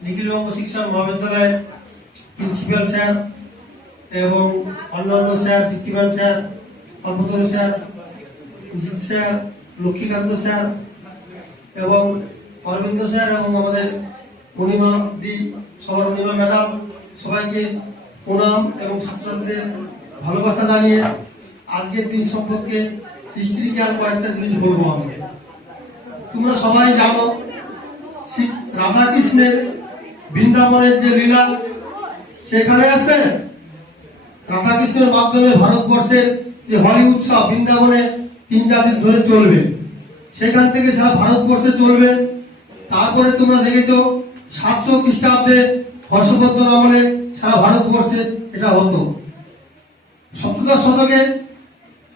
নিখিল বঙ্গ শিক্ষা মহাবিদ্যালয়ের প্রিন্সিপাল স্যার এবং অন্যান্য স্যার, দীপ্তিমান স্যার, কল্পতরু স্যার, নিশীথ স্যার, লক্ষ্মীকান্ত স্যার এবং অরবিন্দ স্যার এবং আমাদের পূর্ণিমা দি, সবার পূর্ণিমা ম্যাডাম, সবাইকে প্রণাম এবং ছাত্রছাত্রীদের ভালোবাসা জানিয়ে আজকের দিন সম্পর্কে হিস্ট্রিক্যাল কয়েকটা জিনিস বলবো আমি। তোমরা সবাই জানো শ্রী রাধা কৃষ্ণের বৃন্দাবনের যে লীলা, সেখানে আছে রাধা কৃষ্ণের মাধ্যমে ভারতবর্ষের যে হলি উৎসব বৃন্দাবনে 3-4 দিন ধরে চলবে, সেখান থেকে সারা ভারতবর্ষে চলবে। তারপরে তোমরা দেখেছো 700 খ্রিস্টাব্দে হর্ষবর্ধন আমলে সারা ভারতবর্ষে এটা হতো। সপ্তদশ শতকে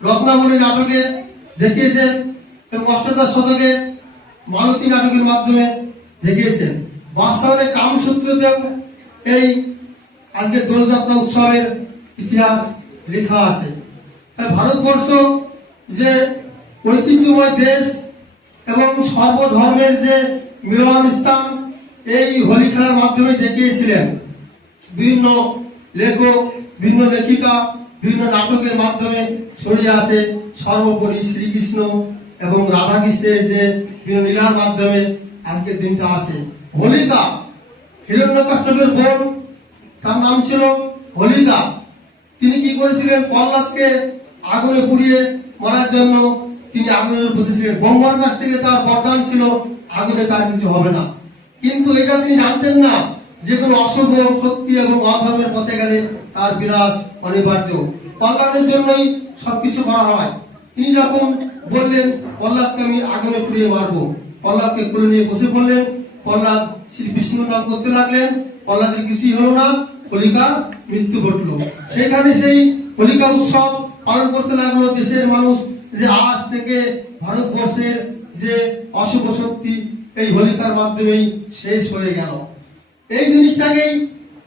রত্নাবলী নাটকে দেখিয়েছেন এবং অষ্টাদশ শতকে মালতী নাটকের মাধ্যমে দেখিয়েছেন। বাদশাহের কামসূত্রতেও এই আজকে দোলযাত্রা উৎসবের ইতিহাস লেখা আছে। তাই ভারতবর্ষ যে ঐতিহ্যময় দেশ এবং সর্বধর্মের যে মিলন স্থান, এই হোলি খেলার মাধ্যমে দেখিয়েছিলেন। বিভিন্ন লেখক, বিভিন্ন লেখিকা, বিভিন্ন নাটকের মাধ্যমে ছড়িয়ে আসে। সর্বোপরি শ্রীকৃষ্ণ এবং রাধাকৃষ্ণের যে বিভিন্ন লীলার মাধ্যমে আজকের দিনটা আসে। হোলিকা হিরণ্যকশ্যপের বোন, তার নাম ছিল হোলিকা। তিনি কি করেছিলেন? প্রহ্লাদকে আগুনে পুড়িয়ে মারার জন্য তিনি আগুনে বসেছিলেন। ব্রহ্মার কাছ থেকে তার বরদান ছিল আগুনে তার কিছু হবে না। কিন্তু এটা তিনি জানতেন না যে কোনো অশুভ শক্তি এবং অধর্মের পথে গেলে তার বিনাশ অনিবার্য। প্রহ্লাদের জন্যই সবকিছু করা হয়। তিনি যখন বললেন প্রহ্লাদকে আমি আগুনে পুড়িয়ে মারবো, প্রহ্লাদকে কোলে নিয়ে বসে পড়লেন। প্রহ্লাদ শ্রী বিষ্ণুর নাম করতে লাগলেন। প্রহ্লাদের কিছুই হলো না, হোলিকার মৃত্যু ঘটলো। সেখানে সেই হোলিকা উৎসব পালন করতে লাগলো দেশের মানুষ, যে আজ থেকে ভারতবর্ষের যে অশুভ শক্তি এই হোলিকার মাধ্যমেই শেষ হয়ে গেল। এই জিনিসটাকেই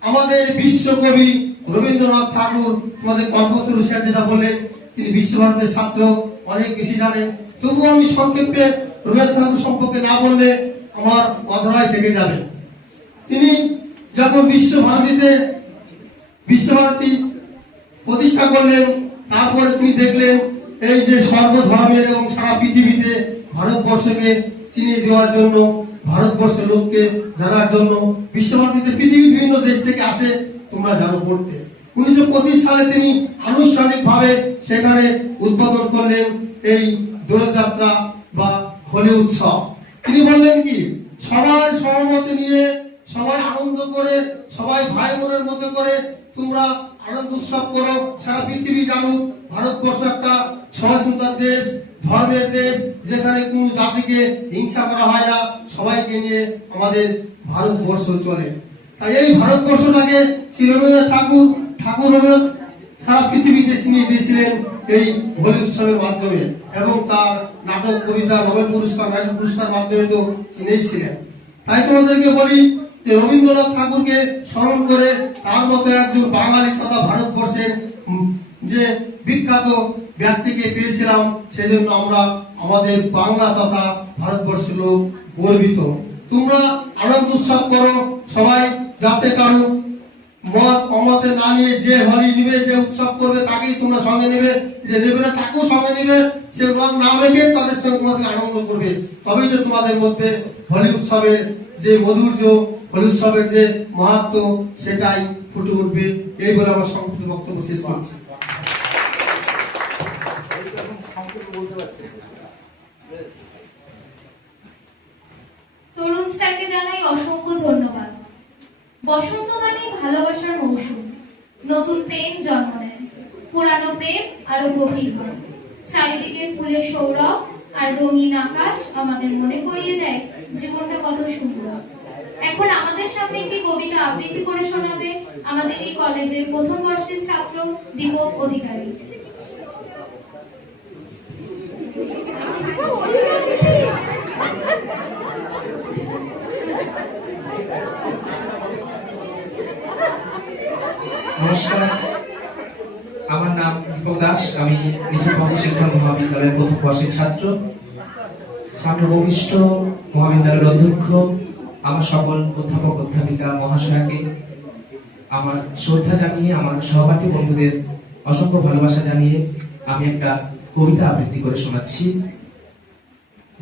আমাদের বিশ্বকবি রবীন্দ্রনাথ ঠাকুর, আমাদের কল্পতরু স্যার যেটা বললেন, তিনি বিশ্বভারতের ছাত্র, অনেক বেশি জানেন। তবুও আমি সংক্ষেপে রবীন্দ্রনাথ ঠাকুর সম্পর্কে না বললে আমার অধরায় থেকে যাবে। তিনি যখন বিশ্বভারতী প্রতিষ্ঠা করলেন, তারপরে তিনি দেখলেন এই যে সর্বধর্মের এবং সারা পৃথিবীতে ভারতবর্ষকে চিনিয়ে দেওয়ার জন্য, ভারতবর্ষের লোককে জানার জন্য বিশ্বভারতীতে পৃথিবীর বিভিন্ন দেশ থেকে আসে, তোমরা জানো পড়তে। 1925 সালে তিনি আনুষ্ঠানিকভাবে সেখানে উদ্বোধন করলেন এই দোলযাত্রা বা হোলি উৎসব। তিনি বললেন কি, সবাই সহমত নিয়ে, সবাই আনন্দ করে, সবাই ভাই বোনের মতো করে তোমরা আনন্দ উৎসব করো। সারা পৃথিবী জানুক ভারতবর্ষ একটা সহিষ্ণুতার দেশ, ধর্মের দেশ, যেখানে কোন জাতিকে হিংসা করা হয় না, সবাইকে নিয়ে আমাদের ভারতবর্ষ চলে। তাই এই ভারতবর্ষটাকে শ্রী রবীন্দ্রনাথ ঠাকুর রবীন্দ্রনাথ সারা পৃথিবীতে চিনিয়ে দিয়েছিলেন এই হোলি উৎসবের মাধ্যমে, এবং তার নাটক, কবিতা, নোবেল পুরস্কার, নাটক পুরস্কার মাধ্যমে তো চিনেইছিলেন। তাই তোমাদেরকে বলি যে রবীন্দ্রনাথ ঠাকুরকে স্মরণ করে তার মতো একজন বাঙালি তথা ভারতবর্ষের যে বিখ্যাত ব্যক্তিকে পেয়েছিলাম, সেই জন্য আমরা আমাদের বাংলা তথা ভারতবর্ষের লোক গর্বিত। তোমরা আনন্দ উৎসব করো, সবাই যাতে কারো মত অমতে না নিয়ে যে হোলি নিবে, যে উৎসব করবে তাকেই তোমরা সঙ্গে নেবে, যে নেবে না তাকেও সঙ্গে নেবে, সে নাম রেখে তাদের সঙ্গে তোমার সঙ্গে আনন্দ করবে। তবেই তো তোমাদের মধ্যে হোলি উৎসবের যে মধুর্য, হোলি উৎসবের যে মাহাত্ম, সেটাই ফুটে উঠবে। এই বলে আমার সংক্ষিপ্ত বক্তব্য শেষ করছি। তরুণ স্যারকে জানাই অসংখ্য ধন্যবাদ। বসন্ত মানে ভালোবাসার মৌসুম, নতুন প্রেম জন্ম নেয়, পুরানো প্রেম আরো গভীর হয়। চারিদিকে ফুলের সৌরভ আর রঙিন আকাশ আমাদের মনে করিয়ে দেয় জীবনটা কত সুন্দর। এখন আমাদের সামনে একটি কবিতা আবৃত্তি করে শোনাবে আমাদের এই কলেজের প্রথম বর্ষের ছাত্র দীপক অধিকারী। নমস্কার, আমার নাম দীপক দাস। আমি নিজে শিক্ষা মহাবিদ্যালয়ের প্রথম বর্ষের ছাত্র। সামনে ভবিষ্ঠ মহাবিদ্যালয়ের অধ্যক্ষ, আমার সকল অধ্যাপক অধ্যাপিকা মহাশয়াকে আমার শ্রদ্ধা জানিয়ে, আমার সহপাঠী বন্ধুদের অসংখ্য ভালোবাসা জানিয়ে আমি একটা কবিতা আবৃত্তি করে শোনাচ্ছি।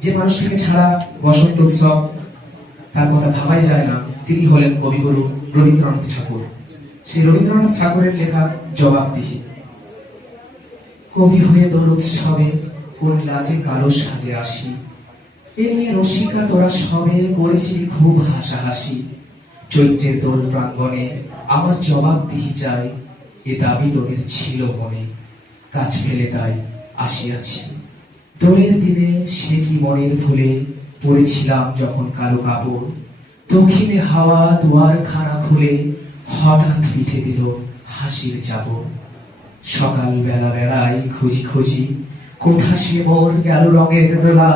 যে মানুষটিকে ছাড়া বসন্ত উৎসব তার কথা ভাবাই যায় না, তিনি হলেন কবিগুরু রবীন্দ্রনাথ ঠাকুর। সেই রবীন্দ্রনাথ ঠাকুরের লেখা জবাবদিহি। কবি হয়ে দোল উৎসবে কোন লাজে কালো সাজে আসি, এ নিয়ে রসিকা তোরা সবে করেছিলি খুব হাসাহাসি। চৈত্রের দোল প্রাঙ্গণে আমার জবাবদিহি চাই, এ দাবি তোদের ছিল মনে, কাজ ফেলে তাই আসিয়াছি। দোলের দিনে সে কি মনের ভুলে পড়েছিলাম যখন কালো কাপড়, দক্ষিণে হাওয়া দুয়ার খানা খুলে হঠাৎ পিঠে দিল হাসির চাবর। সকাল বেলা বেড়াই খুঁজি খুঁজি, কোথা সে মোর গেল রঙের ডোলা।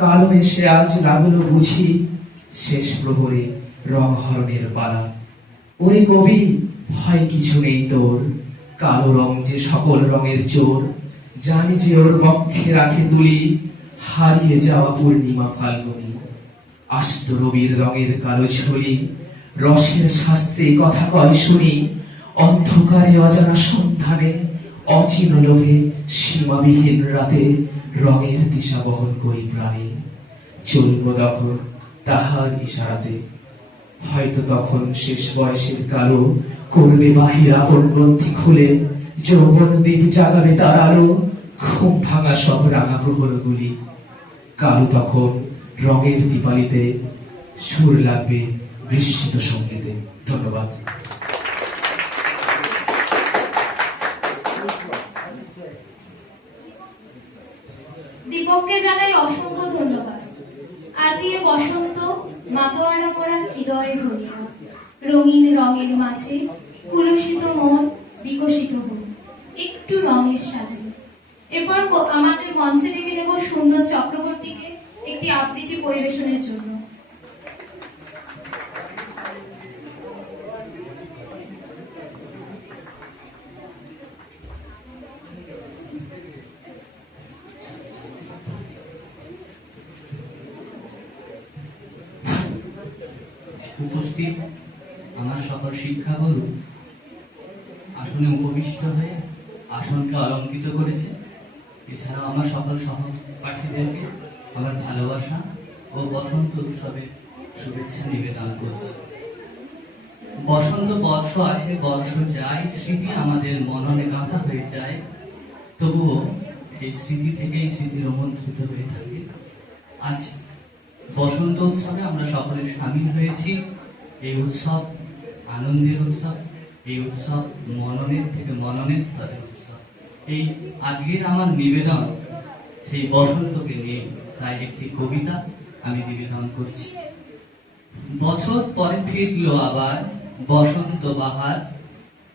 কালো এসে আজ লাগলো বুঝি, শেষ প্রহরে রং হরণের পালা। ওরে কবি, ভয় কিছু নেই তোর, কালো রং যে সকল রঙের চোর। জানি যে ওর বক্ষে রাখে তুলি, হারিয়ে যাওয়া পূর্ণিমা ফাল্গুনি। আস্ত রবির রঙের কালো ঝুলি, রসের শাস্ত্রে কথা কয় শুনি। অন্ধকারে অজানা সন্ধানে, অচিন লোকে সীমাবিহীন রাতে, রঙের দিশা বহন করি প্রাণী। চলব তখন তাহার ইশারাতে, হয়তো তখন শেষ বয়সের কালো করবে বাহির আপন গ্রন্থি খুলে। যৌবন দ্বীপ জাগাবে তার আলো, ঘুম ভাঙা সব রাঙা প্রহরগুলি। কালো তখন রঙের দীপালিতে, সুর লাগবে বিস্মিত সঙ্গীতে। ধন্যবাদ। দীপককে জানাই অসংখ্য ধন্যবাদ। আজি এ বসন্ত মাতোয়ারা মোরা হৃদয়ে ভরিয়া, রঙিন রঙের মাঝে কুলসিত মন বিকশিত হল একটু রঙের সাজে। এরপর আমাদের মঞ্চে ডেকে নেব সুন্দর চক্রবর্তীকে একটি আবৃত্তি পরিবেশনের জন্য। উপস্থিত আমার সকল শিক্ষাগুরু আসনে উপবিষ্ট হয়ে আসনকে অলঙ্কৃত করেছে। এছাড়াও আমার সকল সহপাঠীদেরকে আমার ভালোবাসা ও বসন্ত উৎসবের শুভেচ্ছা নিবেদন করছি। বসন্ত বর্ষ আসে বর্ষ যায়, স্মৃতি আমাদের মননে গাঁথা হয়ে যায়, তবুও সেই স্মৃতি থেকেই স্মৃতি রোমন্থিত হয়ে থাকে। আজ বসন্ত উৎসবে আমরা সকলে সামিল হয়েছি। এই উৎসব আনন্দের উৎসব, এই উৎসব মননের থেকে মননের তরের উৎসব। এই আজকের আমার নিবেদন সেই বসন্তকে নিয়ে, তাই একটি কবিতা আমি নিবেদন করছি। বছর পরে ফিরল আবার বসন্ত বাহার,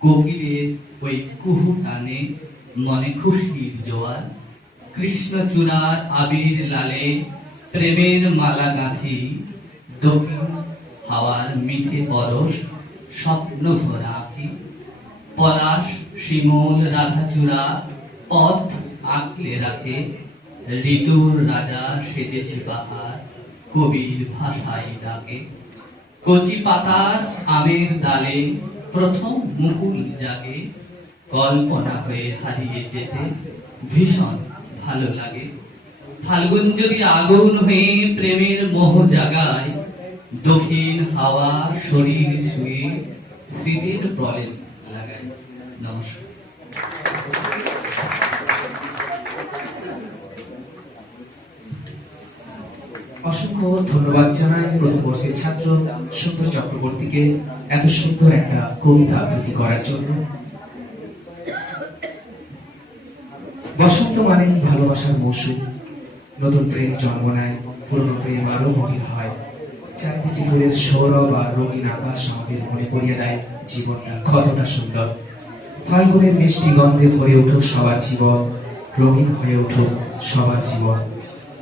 কোকিলের ওই কুহু টানে মনে খুশির জোয়ার। কৃষ্ণচূড়ার আবির লালে প্রেমের মালা গাঁথি, দক্ষিণ হাওয়ার মিঠে পরশ স্বপ্ন ভরা আঁখি। পলাশ শিমুল রাধাচূড়া পথ আঁকলে রাখে, ঋতুর রাজা সেজেছে বাহার কবির ভাষায় ডাকে। কচি পাতার আমের ডালে প্রথম মুকুল জাগে, কল্পনা হয়ে হারিয়ে যেতে ভীষণ ভালো লাগে। ফাল্গুন যদি আগুন হয়ে প্রেমের মোহ জাগায়, দক্ষিণ হাওয়া শরীর ছুঁয়ে স্মৃতির প্রলেপ লাগায়। নমস্কার। অসংখ্য ধন্যবাদ জানাই প্রথম বর্ষের ছাত্র সুন্দর চক্রবর্তীকে এত সুন্দর একটা কবিতা আবৃত্তি করার জন্য। বসন্ত মানেই ভালোবাসার মৌসুম, নতুন প্রেম জন্ম নেয়, পুরনো প্রেম আরো গভীর হয়। চারদিকে ফুলের সৌরভ আর রঙিন আকাশ আমাদের মনে করিয়ে দেয় জীবনটা কতটা সুন্দর। ফাল্গুনের মিষ্টি গন্ধে ভরে উঠুক সবার জীবন, রঙিন হয়ে উঠুক সবার জীবন।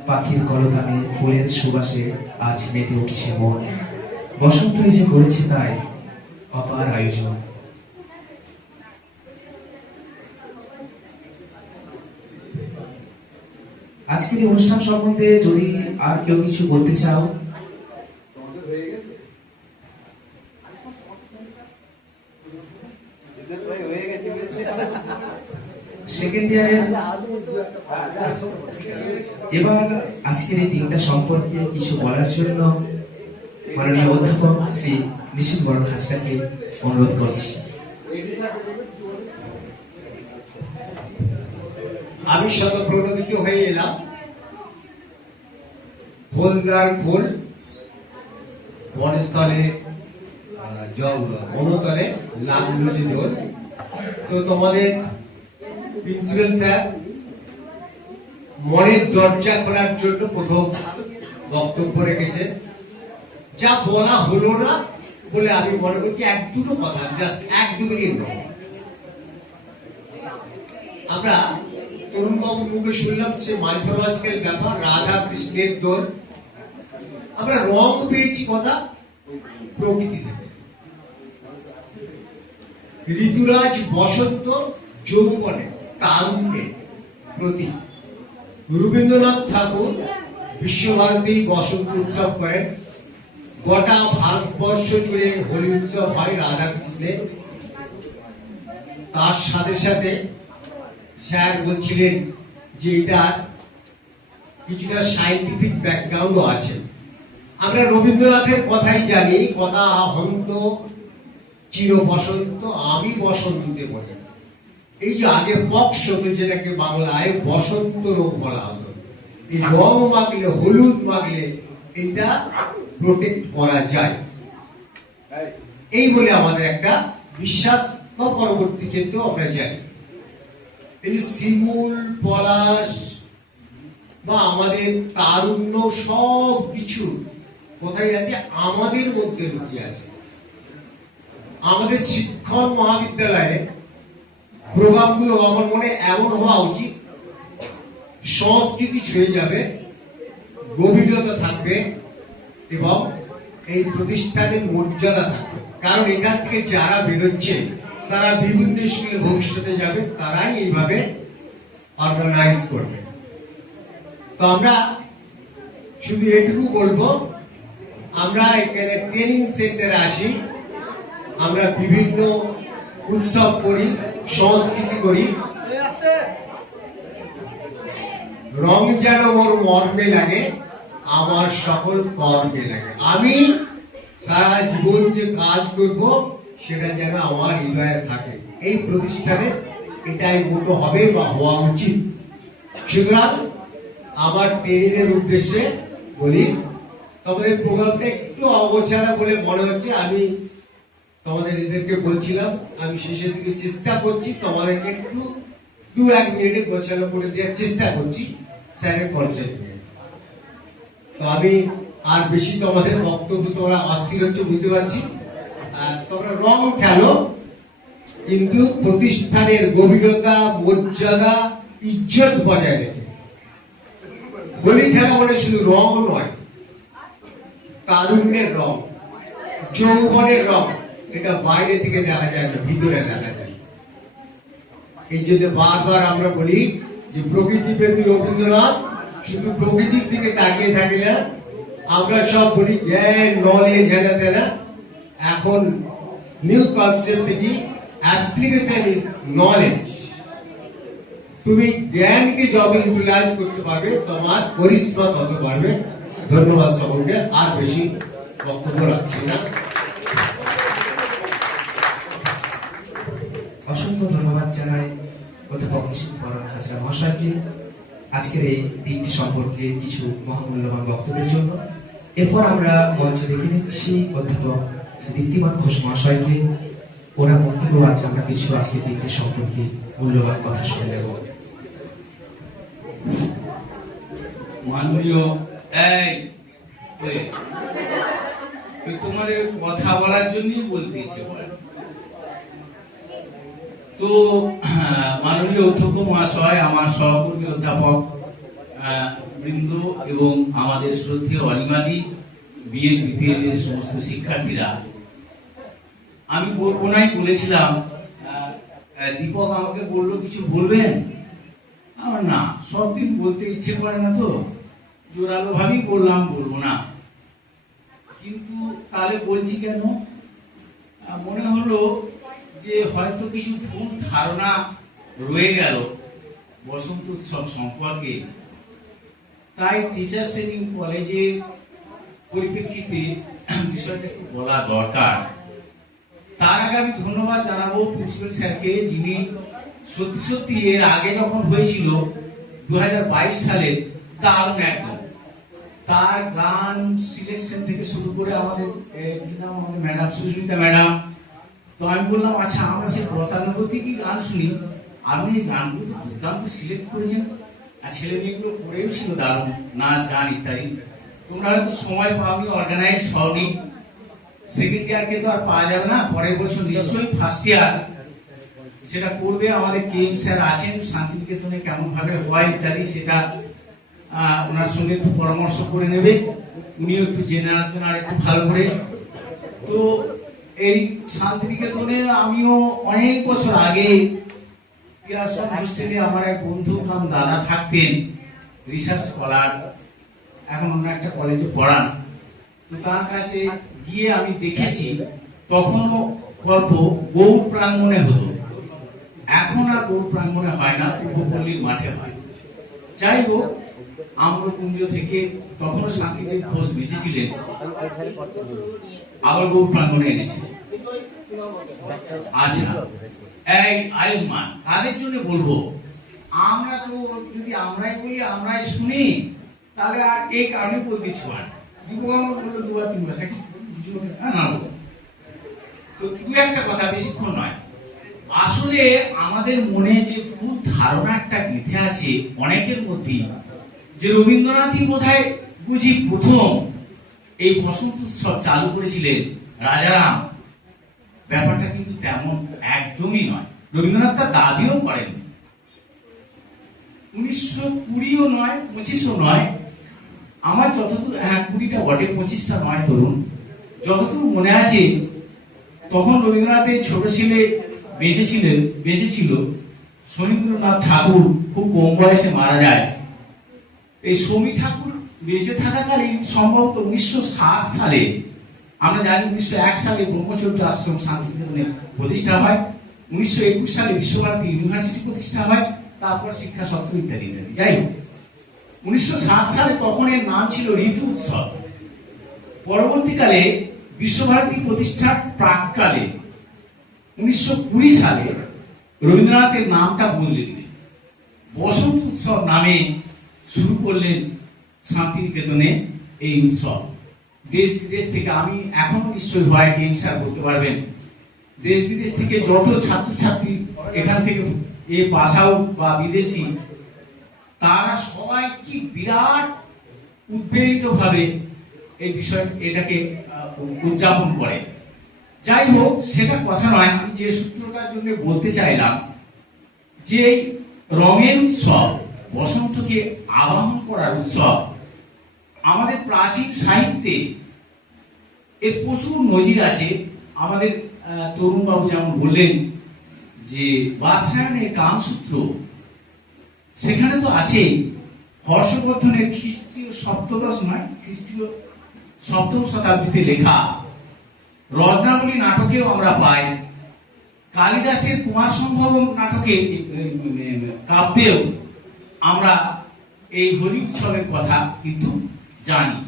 পাখির কলতানে ফুলের সুবাসে আজ মেতে উঠছে মন। বসন্ত এসে করেছে তাই অপার আয়োজন। আজকের এই অনুষ্ঠান সম্বন্ধে যদি আর কেউ কিছু বলতে চাও। সেকেন্ড ইয়ারের এবার আজকের এই দিনটা সম্পর্কে কিছু বলার জন্য মাননীয় অধ্যাপক শ্রী নিশীথ বরণ হাজরাকে অনুরোধ করছি। আমি স্বতঃপ্রণোদিত হয়ে এলাম। খোলদার খোল, বনস্থলে বনতলে লাগলো যে দোল। তো তোমাদের প্রিন্সিপাল স্যার মনের দরজা খোলার জন্য প্রথম বক্তব্য রেখেছেন। যা বলা হলো না বলে আমি মনে করছি এক দুটো কথা, জাস্ট 1-2 মিনিট নয়। আমরা তরুণবাবুর মুখে শুনলাম সে মাইথোলজিক্যাল ব্যাপার, রাধা কৃষ্ণের দোল। আমরা রং পেয়েছি কথা প্রকৃতি থেকে। ঋতুরাজ বসন্ত যৌবনে তারুণ্যের প্রতীক। রবীন্দ্রনাথ ঠাকুর বিশ্বভারতী বসন্ত উৎসব করেন। গোটা ভারতবর্ষ জুড়ে হোলি উৎসব হয় রাধা কৃষ্ণের। তার সাথে সাথে স্যার বলছিলেন যে এটা কিছুটা সায়েন্টিফিক ব্যাকগ্রাউন্ডও আছে। আমরা রবীন্দ্রনাথের কথাই জানি, কথা হন্ত চির বসন্ত আমি বসন্তে বলে। এই যে আগে পক্স হতো, যেটাকে বাংলায় বসন্ত রোগ বলা হতো, এই রং মাগলে, হলুদ মাগলে এটা প্রোটেক্ট করা যায়, এই বলে আমাদের একটা বিশ্বাস, বা পরবর্তী ক্ষেত্রেও আমরা জানি। এই যে শিমুল, পলাশ বা আমাদের তারুণ্য সব কিছু কোথায় আছে? আমাদের মধ্যে লুকিয়ে আছে। আমাদের শিক্ষণ মহাবিদ্যালয়ে প্রোগ্রামগুলো আমার মনে এমন হওয়া উচিত, সংস্কৃতি ছুঁয়ে যাবে, গভীরতা থাকবে এবং এই প্রতিষ্ঠানের মর্যাদা থাকবে। কারণ এখান থেকে যারা বেরোচ্ছে তারা বিভিন্ন স্কুলে ভবিষ্যতে যাবে, তারাই এইভাবে অর্গানাইজ করবে। তো আমরা শুধু এটুকু বলবো, আমরা এখানে ট্রেনিং সেন্টারে আসি, আমরা বিভিন্ন উৎসব করি, সংস্কৃতি করি। রং যেন মোর মর্মে লাগে, আমার সকল কর্মে লাগে। আমি সারা জীবন যে কাজ করব সেটা যেন আমার হৃদয়ে থাকে। এই প্রতিষ্ঠানে এটাই মোটো হবে বা হওয়া উচিত। সুতরাং আমার ট্রেনিং এর উদ্দেশ্যে বলি, তোমাদের প্রোগ্রামটা একটু অগোছালো বলে মনে হচ্ছে। আমি তোমাদের এদেরকে বলছিলাম আমি শেষের দিকে চেষ্টা করছি তোমাদেরকে একটু 2-1 মিনিটে গোছালো করে দেওয়ার চেষ্টা করছি স্যারের পরিচয় নিয়ে। তো আমি আর বেশি তোমাদের বক্তব্য, তোমরা অস্থির হচ্ছে বুঝতে পারছি, তোমরা রং খেলো, কিন্তু প্রতিষ্ঠানের গভীরতা, মর্যাদা, ইজ্জত বজায় রেখে। হোলি খেলা মানে শুধু রং নয়, তারুণ্যের রং, যৌবনের রং। এটা বাইরে থেকে দেখা যায় না, ভিতরে দেখা যায়। এই জন্য বারবার আমরা বলি যে প্রকৃতি প্রেমী রবীন্দ্রনাথ শুধু প্রকৃতির দিকে তাকিয়ে থাকে না। আমরা সব বলি জ্ঞান, নলেজ, হেনা তেনা। এখন নিউ কনসেপ্ট কি? Application is knowledge. তুমি জ্ঞানকে যত ইউটিলাইজ করতে পারবে, তোমার পরিশ্রম তত পারবে। ধন্যবাদ সকলকে, আর বেশি বক্তব্য রাখছি না। অসংখ্য ধন্যবাদ জানাই অধ্যাপক নিশীথ বরণ হাজরা মহাশয়কে আজকের এই দিনটি সম্পর্কে কিছু মহামূল্যবান বক্তব্যের জন্য। এরপর আমরা মঞ্চে দেখে নিচ্ছি অধ্যাপক দীপ্তিমান ঘোষ মহাশয়কে। ওনার বক্তব্য আছে, আমরা কিছু আজকের দিনটি সম্পর্কে মূল্যবান কথা শুনে নেব। মাননীয় তোমাদের কথা বলার জন্যই বলতে ইচ্ছে করে। তো মাননীয় অধ্যক্ষ মহাশয়, আমার সহকর্মী অধ্যাপক বৃন্দ এবং আমাদের শ্রদ্ধেয় অনিমাদি বিএড বিপিএড এর সমস্ত শিক্ষার্থীরা, আমি ওনাই বলেছিলাম, দীপক আমাকে বললো কিছু বলবেন। আমার না, সব দিন বলতে ইচ্ছে করে না, তো জোরালো ভাবেই বললাম বলবো না, কিন্তু তাহলে বলছি কেন? মনে হলো যে হয়তো কিছু ভুল ধারণা রয়ে গেল বসন্ত উৎসব সম্পর্কে। তাই টিচার্স ট্রেনিং কলেজের পরিপ্রেক্ষিতে বিষয়টা একটু বলা দরকার। তার আগে আমি ধন্যবাদ জানাবো প্রিন্সিপাল স্যারকে, যিনি সত্যি সত্যি এর আগে যখন হয়েছিল 2022 সালে, দারুণ একদম তার গান সিলেকশন থেকে শুরু করে আমাদের ম্যাডাম সুস্মিতা ম্যাডাম। তো আমি বললাম আচ্ছা আমরা সেই গতানুগতিকই গান শুনি, আপনি এই গানগুলো দুর্দান্ত সিলেক্ট করেছেন, আর ছেলে মেয়েগুলো করেও ছিল দারুণ নাচ গান ইত্যাদি। তোমরা হয়তো সময় পাওনি, অর্গানাইজ হওনি, সেকেন্ড ইয়ারকে তো আর পাওয়া যাবে না, পরের বছর নিশ্চয়ই ফার্স্ট ইয়ার সেটা করবে। আমাদের কেএম স্যার আছেন, শান্তিনিকেতনে কেমন ভাবে হয় ইত্যাদি সেটা ওনার সঙ্গে একটু পরামর্শ করে নেবে, উনিও একটু জেনে আসবেন আর একটু ভালো করে। তো এই শান্তিনিকেতনে আমিও অনেক বছর আগে পিয়ারসন হোস্টেলে আমার এক বন্ধু কাম দাদা থাকতেন, রিসার্চ স্কলার, এখন অন্য একটা কলেজে পড়ান। তো তার কাছে গিয়ে আমি দেখেছি তখনও গল্প গৌড় প্রাঙ্গণে হতো, এখন আর গৌড় প্রাঙ্গণে হয় না, পূর্বপল্লীর মাঠে হয়। যাই হোক, আম্রকুঞ্জ থেকে তখনও শান্তিদেব ঘোষ বেঁচে ছিলেন, আবার গৌড় প্রাঙ্গণে এনেছিলেন। আচ্ছা, এই আয়ুষ্মান কাদের জন্য বলবো? আমরা তো যদি আমরাই বলি আমরাই শুনি, তাহলে আর এই কারণে বলতে ছোঁয়া জীবন বললো 2-3 মাস না, তো দু একটা কথা, বেশিক্ষণ নয়। আসলে আমাদের মনে যে ভুল ধারণা একটা গেঁথে আছে অনেকের মধ্যে, যে রবীন্দ্রনাথই বোধহয় বুঝি প্রথম এই বসন্ত উৎসব চালু করেছিলেন, রাজারাম। ব্যাপারটা কিন্তু তেমন একদমই নয়। রবীন্দ্রনাথ তার দাবিও করেন। 1920ও নয়, 25ও নয়, আমার যতদূর 20টা বটে, 25টা নয় ধরুন, যতদূর মনে আছে তখন রবীন্দ্রনাথের ছোট ছেলে বেঁচেছিল শরীন্দ্রনাথ ঠাকুর, খুব কম বয়সে মারা যায়। এই সমী ঠাকুর বেঁচে থাকাকালীন সম্ভবত 1907 সালে, আমরা জানি 1901 সালে ব্রহ্মচর্য আশ্রম শান্তিনিকেতনে প্রতিষ্ঠা হয়, 1921 সালে বিশ্বভারতী ইউনিভার্সিটি প্রতিষ্ঠা হয়, তারপর শিক্ষা সত্র ইত্যাদি ইত্যাদি। যাই হোক, 1907 সালে তখন এর নাম ছিল ঋতু উৎসব। পরবর্তীকালে বিশ্বভারতী প্রতিষ্ঠার প্রাককালে 1920 সালে রবীন্দ্রনাথের নামটা বদলে দিলেন, বসন্ত উৎসব নামে শুরু করলেন শান্তিনিকেতনে এই উৎসব। দেশ বিদেশ থেকে, আমি এখনো নিশ্চয়ই হয় কেএম স্যার বলতে পারবেন, দেশ বিদেশ থেকে যত ছাত্রছাত্রী এখান থেকে পাস আউট বা বিদেশি, তারা সবাই কি বিরাট উদ্বেলিত ভাবে এই বিষয় এটাকে উদযাপন করে। যাই হোক, সেটা কথা নয়। আমি যে সূত্রটার জন্য বলতে চাইলাম, যে রঙের উৎসব, বসন্তকে আবাহন করার উৎসব, আমাদের প্রাচীন সাহিত্যে এর প্রচুর নজির আছে। আমাদের তরুণ বাবু যেমন বললেন যে বাদশায়নের কামসূত্র, সেখানে তো আছে হর্ষবর্ধনের খ্রিস্টীয় সপ্তদশ নয়, খ্রিস্টীয় 7ম শতাব্দীতে লেখা রত্নাবলী নাটকেও আমরা পাই, কালিদাসের কুমার সম্ভবম নাটকে কাব্যেও আমরা এই হোলি উৎসবের কথা কিন্তু জানি।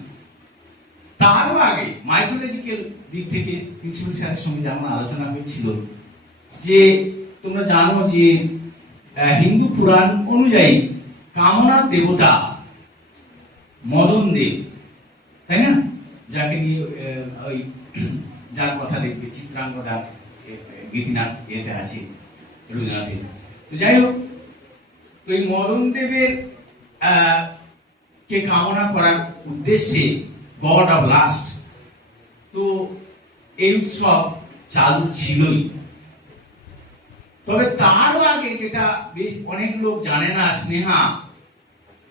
তারও আগে মাইথোলজিক্যাল দিক থেকে প্রিন্সিপাল স্যারের সঙ্গে যেমন আলোচনা হয়েছিল, যে তোমরা জানো যে হিন্দু পুরাণ অনুযায়ী কামনার দেবতা মদন দেব, তাই না, যাকে নিয়ে ওই যার কথা দেখবে চিত্রাঙ্গদা গীতিনাথ এতে আছে রবীন্দ্রনাথের। তো যাই হোক, তো এই মদন দেবের কে কামনা করার উদ্দেশ্যে গড অফ লাস্ট, তো এই উৎসব চালু ছিলই। তবে তারও আগে, যেটা অনেক লোক জানে না স্নেহা,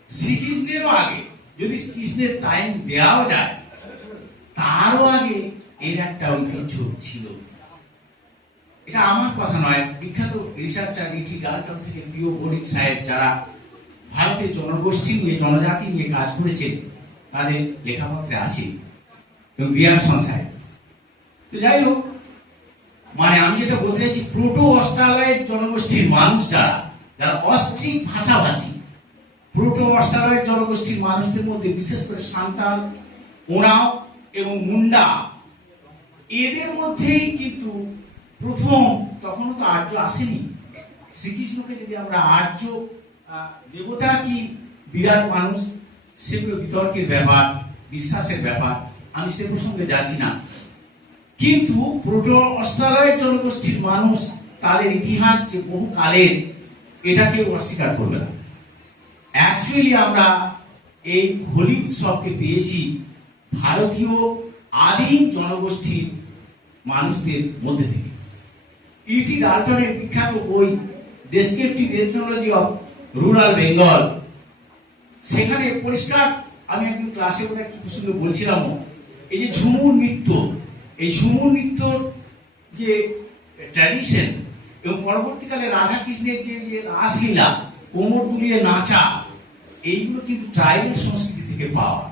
শ্রীকৃষ্ণেরও আগে, যদি কৃষ্ণের টাইম দেওয়াও যায়, তারও আগে এর একটা ঐতিহ্য ছিল। এটা আমার কথা নয়, বিখ্যাত রিসার্চার ইটি ডাল্টন থেকে প্রিয় বোরিক সাহেব, যারা ভারতের জনগোষ্ঠী নিয়ে, জনজাতি নিয়ে কাজ করেছেন, তাদের লেখাপত্রে আছে, এবং পিয়ারসন সাহেব। তো যাই হোক, মানে আমি যেটা বলতে চাইছি, প্রোটো অস্ট্রালয়েড জনগোষ্ঠীর মানুষ যারা অস্ট্রিক ভাষাভাষী, প্রোটো অস্ট্রালয়েড জনগোষ্ঠীর মানুষদের মধ্যে বিশেষ করে সান্তাল, ওরাও এবং মুন্ডা, এদের মধ্যেই কিন্তু প্রথম, তখনও তো আর্য আসেনি। শ্রীকৃষ্ণকে যদি আমরা আর্য দেবতা কি বিরাট মানুষ, সেগুলো বিতর্কের ব্যাপার, বিশ্বাসের ব্যাপার, আমি সে প্রসঙ্গে যাচ্ছি না। কিন্তু প্রোটো অস্ট্রালয়েড জনগোষ্ঠীর মানুষ, তাদের ইতিহাস যে বহু কালের, এটা কেউ অস্বীকার করবে না। অ্যাকচুয়ালি আমরা এই হোলি উৎসবকে পেয়েছি ভারতীয় আদিম জনগোষ্ঠীর মানুষদের মধ্যে থেকে। ইটি ডাল্টনের বিখ্যাত বই descriptive ethnology of rural Bengal, সেখানে পরিষ্কার, আমি একদিন ক্লাসে ওটা কি সুন্দর বলছিলাম, এই যে ঝুমুর নৃত্য, এই ঝুমুর নৃত্যর যে ট্র্যাডিশন এবং পরবর্তীকালে রাধাকৃষ্ণের যে যে রাসলীলা, কোমর দুলিয়ে নাচা, এইগুলো কিন্তু ট্রাইবাল সংস্কৃতি থেকে পাওয়া।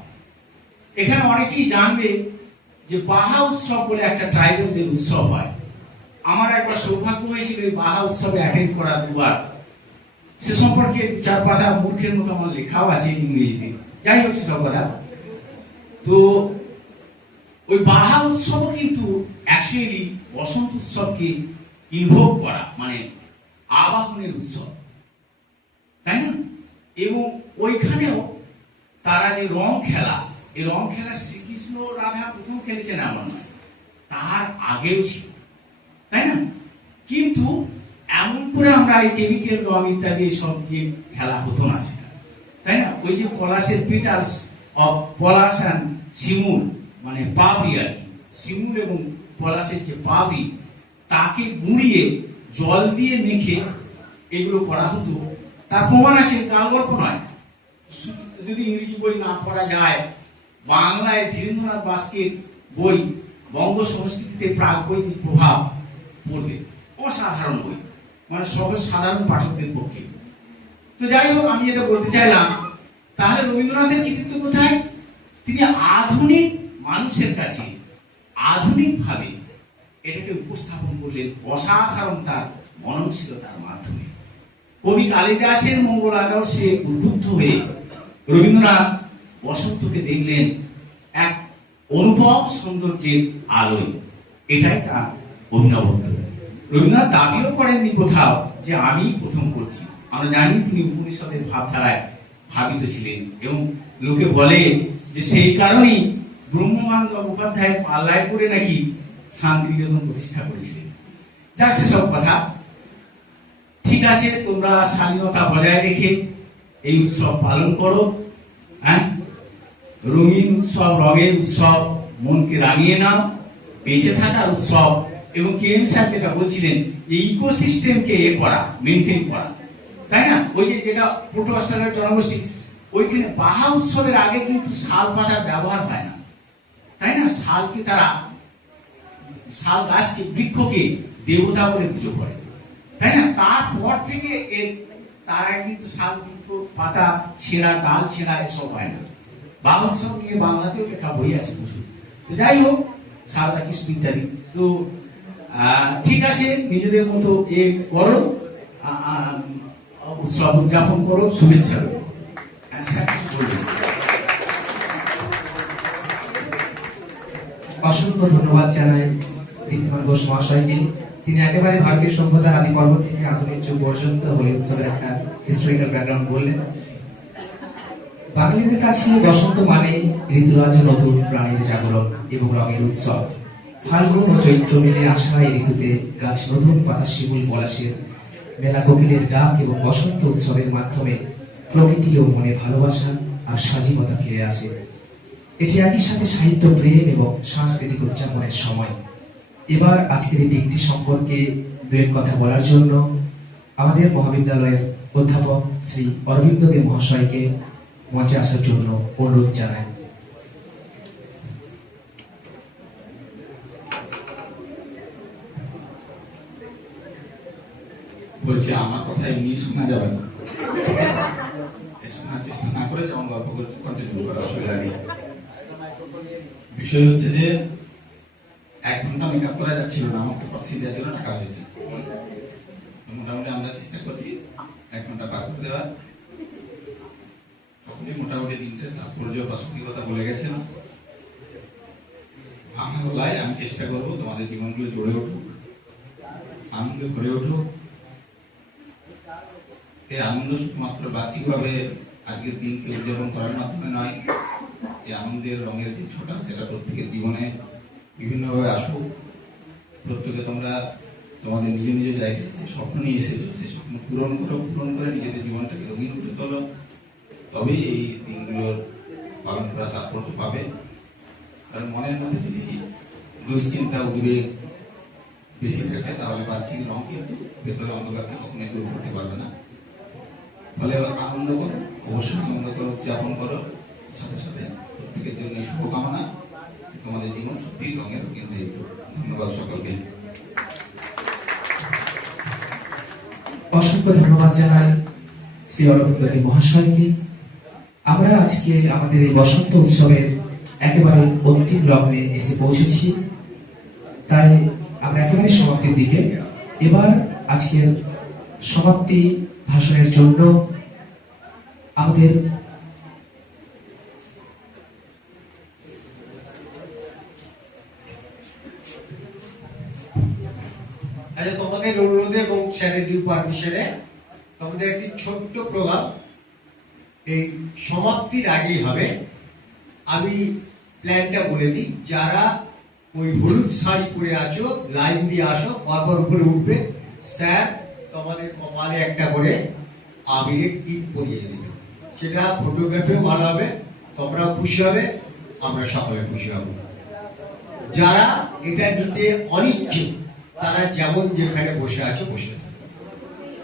এখানে অনেকেই জানবে যে বাহা উৎসব বলে একটা ট্রাইবালদের উৎসব হয়। আমার একবার সৌভাগ্য হয়েছিল এই বাহা উৎসবে অ্যাটেন্ড করা দুবার। সে সম্পর্কে 4 পাতা মূর্খের মতো আমার লেখাও আছে ইংরেজিতে। যাই হোক সেসব কথা। তো ওই বাহা উৎসবও কিন্তু অ্যাকচুয়ালি বসন্ত উৎসবকে ইনভোক করা, মানে আবাহনের উৎসব, তাই না? এবং ওইখানেও তারা যে রং খেলা, এই রং খেলা শ্রীকৃষ্ণ রাধা প্রথম খেলেছেন এমন নয়, তার আগেও ছিল, তাই না? কিন্তু এমন করে আমরা এই কেমিক্যাল রং ইত্যাদি সব দিয়ে খেলা হতো না সেটা, তাই না? ওই যে পলাশের পিটালস অফ পলাশ অ্যান্ড শিমুল, মানে পাবড়ি আর কি, শিমুল এবং পলাশের যে পাবড়ি, তাকে গুঁড়িয়ে জল দিয়ে মেখে এগুলো করা হতো। তার প্রমাণ আছে, কাল গল্প নয়। যদি ইংরেজি বই না পড়া যায়, বাংলায় ধীরেন্দ্রনাথ বাস্কের বই বঙ্গ সংস্কৃতিতে প্রাক বৈদিক প্রভাব পড়বে, অসাধারণ বই, মানে সহজ সাধারণ পাঠকদের পক্ষে। তো যাই হোক, আমি এটা বলতে চাইলাম, তাহলে রবীন্দ্রনাথের কৃতিত্ব কোথায়? তিনি আধুনিক মানুষের কাছে আধুনিক ভাবে এটাকে উপস্থাপন করলেন অসাধারণ তার মননশীলতার মাধ্যমে। কবি কালিদাসের মঙ্গল আদর্শে উদ্বুদ্ধ হয়ে রবীন্দ্রনাথ বসন্তকে দেখলেন এক অনুপম সৌন্দর্যের আলোয়। এটাই তার অভিনবত্ব। রবীন্দ্রনাথ দাবিও করেননি কোথাও যে আমি প্রথম করছি। আমরা জানি তিনি উপনিষদের ভাবধারায় ভাবিত ছিলেন, এবং লোকে বলে যে সেই কারণেই ব্রহ্মবান্ধব উপাধ্যায়ের পাল্লায় পড়ে নাকি শান্তিনিকেতন প্রতিষ্ঠা করেছিলেন। যাক, সেসব কথা ঠিক আছে। তোমরা স্বাধীনতা বজায় রেখে এই উৎসব পালন করো, হ্যাঁ, রঙিন উৎসব, রঙের উৎসব, মনকে রাঙিয়ে নাও, বেঁচে থাকার উৎসব। এবং কে এম স্যার যেটা বলছিলেন, এই ইকোসিস্টেমকে করা, মেনটেন করা, তাই না? ওই যে যেটা প্রোটো অস্ট্রেলিয়ার জনগোষ্ঠী, ওইখানে বাহা উৎসবের আগে কিন্তু শাল পাতার ব্যবহার হয় না, তাই না? শালকে তারা, শাল গাছকে, বৃক্ষকে দেবতা বলে পুজো করে, তাই না? তারপর থেকে তারা কিন্তু শাল বৃক্ষ পাতা ছেঁড়া, ডাল ছেঁড়া এসব হয় না। বাহা উৎসব নিয়ে বাংলাতেও লেখা বই আছে প্রচুর। তো যাই হোক, সারদা কৃষ্ণ ইত্যাদি। তো ঠিক আছে, নিজেদের মতো করো, উৎসব উদযাপন করো, শুভেচ্ছা দেবো। অসংখ্য ধন্যবাদ জানাই দীপ্তিমান ঘোষ মহাশয়কে। তিনি একেবারে ভারতীয় সভ্যতার আদি পর্ব থেকে আধুনিক যুগ পর্যন্ত হোলি উৎসবের একটা হিস্টোরিক্যাল ব্যাকগ্রাউন্ড বললেন। বাঙালিদের কাছে বসন্ত মানে ঋতুরাজ, নতুন প্রাণীর জাগরণ এবং রঙের উৎসব। ফাল্গুন ও চৈত্র মিলে আসা এই ঋতুতে গাছ নতুন পাতা, শিমুল, পলাশের মেলা, কোকিলের ডাক এবং বসন্ত উৎসবের মাধ্যমে প্রকৃতি ও মনে ভালোবাসা আর সজীবতা ফিরে আসে। এটি একই সাথে সাহিত্য প্রেম এবং সাংস্কৃতিক উদযাপনের সময়। এবার আজকের এই দিকটি সম্পর্কে দু এক কথা বলার জন্য আমাদের মহাবিদ্যালয়ের অধ্যাপক শ্রী অরবিন্দ দে মহাশয়কে মঞ্চে আসার জন্য অনুরোধ জানাই। বলছি, আমার কথা এমনি শোনা যাবে না, শোনার চেষ্টা না করে যেমন গল্প করতে কন্টিনিউ করা, অসুবিধা নেই। বিষয় হচ্ছে যে 1 ঘন্টা মেকআপ করা যাচ্ছিল না, আমাকে প্রক্সি দেওয়ার জন্য টাকা হয়েছে। মোটামুটি আমরা চেষ্টা করছি 1 ঘন্টা পার করে দেওয়ার। সকলে মোটামুটি দিনটা তাৎপর্য, প্রাসঙ্গিকতা বলে গেছে না। আমার বলায় আমি চেষ্টা করবো তোমাদের জীবনগুলো জোরে উঠুক, আনন্দ ভরে উঠুক। এই আনন্দ শুধুমাত্র বাহ্যিকভাবে আজকের দিনকে উদযাপন করার মাধ্যমে নয়, এই আনন্দের রঙের যে ছোটা, সেটা প্রত্যেকের জীবনে বিভিন্নভাবে আসুক। প্রত্যেকে তোমরা তোমাদের নিজ নিজ জায়গায় যে স্বপ্ন নিয়ে এসেছো, সেই স্বপ্ন পূরণ করে নিজেদের জীবনটাকে রঙিন করে তোলো। তবেই এই দিনগুলোর পালন করা তাৎপর্য পাবে। কারণ মনের মধ্যে যদি দুশ্চিন্তা উদ্বেগ বেশি থাকে তাহলে বাহ্যিক রং কিন্তু ভেতরে অন্ধকারকে কখনোই দূর করতে পারবে না। ফলে আনন্দ করো, অবশ্যই আনন্দ করো, উদযাপন করো, সাথে সাথে প্রত্যেকের জন্য শুভকামনা, তোমাদের জীবন সত্যি রঙের কেন্দ্রে। ধন্যবাদ সকলকে। অসংখ্য ধন্যবাদ জানাই শ্রী অরবিন্দী মহাশয়কে। আমরা আজকে আমাদের এই বসন্ত উৎসবের একেবারে অন্তিম লগ্নে এসে পৌঁছেছি, তাই আমরা একেবারে সমাপ্তির দিকে। এবার আজকের সমাপ্তি ভাষণের জন্য আমাদের তোমাদের অনুরোধে এবং স্যারের ডিউ পারমিশনে তোমাদের একটি ছোট্ট প্রোগ্রাম এই সমাপ্তির আগেই হবে। আমি প্ল্যানটা বলে দিই, যারা ওই হলুদ শাড়ি পরে আছো লাইন দিয়ে আসো, পরপর উপরে উঠবে। স্যার তোমাদের কপালে একটা করে আবিরের টিপ পরিয়ে দিবে, সেটা ফটোগ্রাফিও ভালো হবে, তোমরাও খুশি হবে, আমরা সকলে খুশি হব। যারা এটা নিতে অনিচ্ছুক তারা যেমন যেখানে বসে আছে বসে থাকে।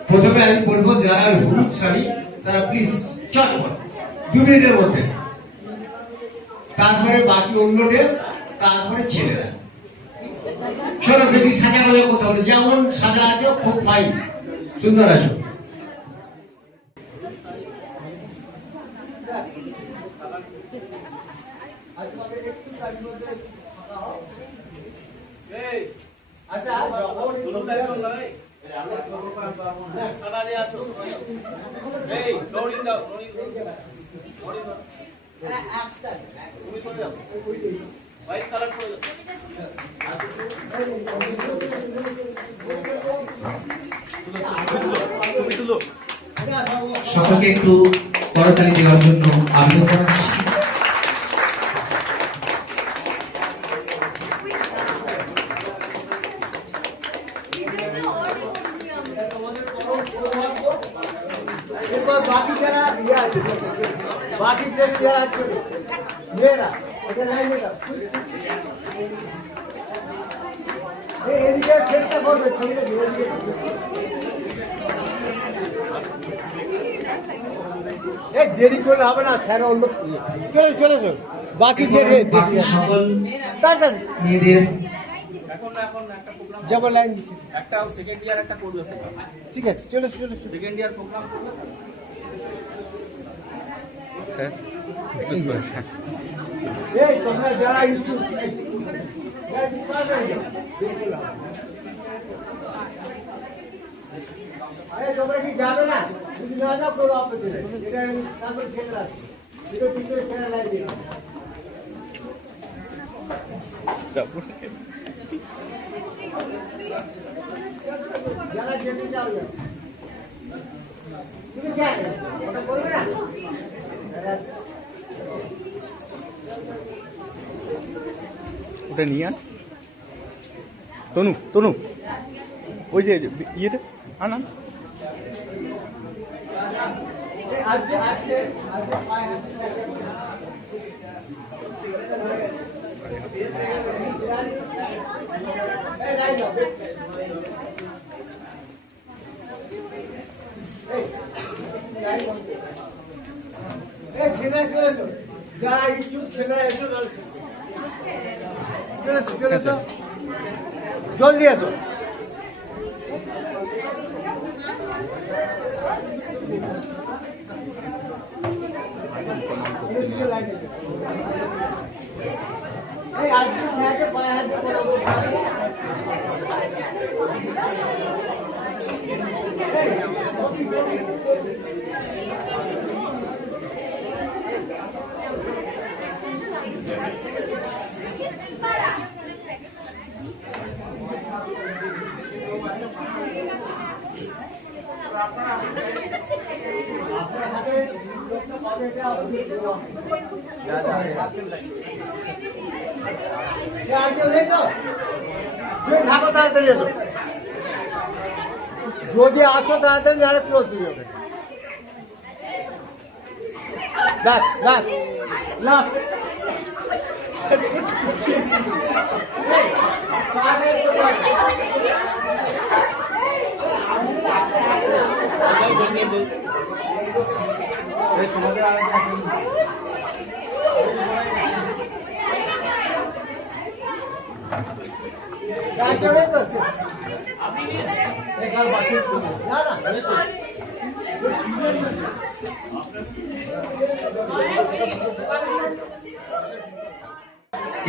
প্রথমে আমি বলবো যারা হলুদ শাড়ি তারা প্লিজ চটপট 2 মিনিটের মধ্যে, তারপরে বাকি অন্য ড্রেস, তারপরে ছেলেরা। শোনো, বেশি সাজা গলে কথা বলে, যেমন সাজা আছে খুব ফাইন সুন্দর আছো। আচ্ছা সকলকে একটু করতালি দেওয়ার জন্য আবেদন জানাচ্ছি। বাকি যারা আছে, বাকি যারা আছে মেয়েরা এদিকে চেষ্টা করবে, ছবিটা দেরি করলে হবে না স্যার, অন্য চলে চলে চল বাকি বাকি সকল তাড়াতাড়ি মেয়েদের যেমন লাইন দিচ্ছে, একটা সেকেন্ড ইয়ার একটা করবে প্রোগ্রাম। ঠিক আছে চলে চলে সেকেন্ড ইয়ার প্রোগ্রাম স্যার এই তোমরা যারা তোমরা কি জানো না, যদি না যাও করো আপনাদের, এটা তারপর ছেড়ে রাখো, এটা ঠিক করে ছেড়ে লাইন দিয়ে যারা যেতে চাও তুমি কেন ওটা করবে না। ওটা নিয়ে আন তনু, তনু ওই যে ইয়েটা আন আন। আজকে আজকে আজকে পায়ে হাতে যারা ইচ্ছুক ছেলেরা এসো, চলে এসো, জলদি এসো। আজকে পায়ে হাতে তাড়াতাড়ি এসো, যদি আসো তাড়াতাড়ি, নাহলে ক্লোজ দিয়ে যাবে। লাস্ট লাস্ট লাস্ট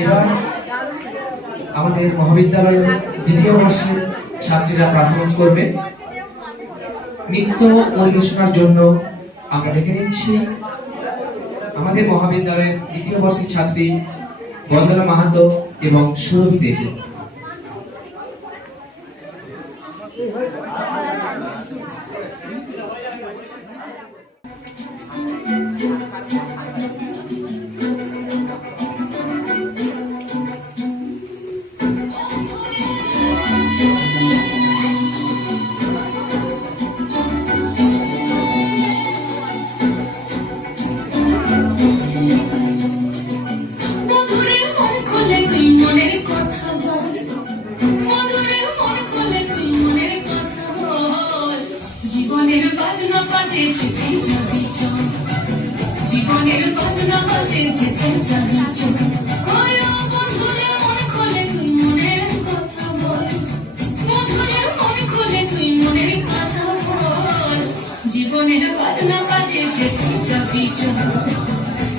এবার আমাদের মহাবিদ্যালয়ের দ্বিতীয় বর্ষের ছাত্রীরা পারফরমেন্স করবে। নৃত্য পরিবেশনার জন্য আমরা ডেকে নিচ্ছি আমাদের মহাবিদ্যালয়ের দ্বিতীয় বর্ষের ছাত্রী বন্দনা মাহাতো এবং সুরভি দেবী। জীবনের বাজনা বাজে যেথায় যাবি চল, জীবনের বাজনা বাজে যেথায় যাবি চল। ওরে ও বন্ধুরে মন খুলে তুই মনের কথা বল, বন্ধুরে মন খুলে তুই মনের কথা বল। জীবনের বাজনা বাজে যেথায় যাবি চল,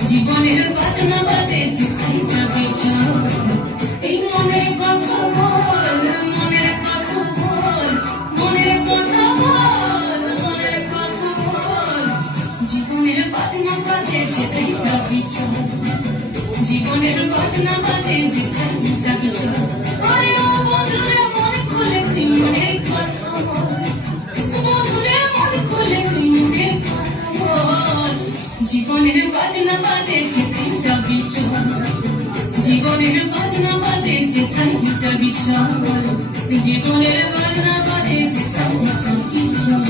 জীবনের বাজনা বাজে যেথায় যাবি চল। এই মনের কথা বল, মনের কথা বল, মনের কথা বল, মনের কথা বল। জীবনের বাজনা বাজে যেথায় যাবি চল, জীবনের বাজনা বাজে যেথায় যাবি চল। ওরে ও বন্ধুরে মন খুলে তুই মনের কথা বল, বন্ধুরে মন খুলে তুই মনের কথা বল। জীবনের বাজনা বাজে যেথায় যাবি চল, জীবনের বাজনা বাজে যেথায় যাবি চল, জীবনের বাজনা বাজে যেথায় যাবি চল।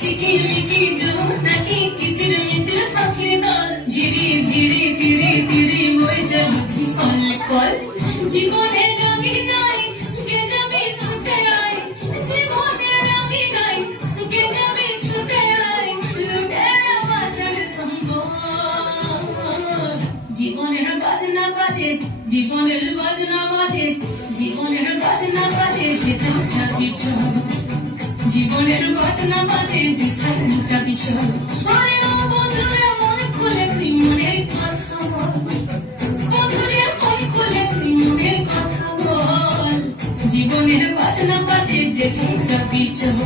চিকিমিকি জোনাকি কিচির মিচির পাখির দল, ঝিরি ঝিরি তিরি তিরি বয়ে যাল কল কল। জীবনে রাগি নাই কে যাবি ছুটে আয়, জীবনে রাগি নাই কে যাবি ছুটে আয়, লুটে বাজার সম্বল। জীবনের বাজনা বাজে, জীবনের বাজনা বাজে, জীবনের বাজনা বাজে যেথায় যাবি চল, জীবনের বাজনা বাজে যেথায় যাবি চল। ওরে ও বন্ধুরে মন খুলে তুই মনের কথা বল, বন্ধুরে মন খুলে তুই মনের কথা বল। জীবনের বাজনা বাজে যেথায় যাবি চল,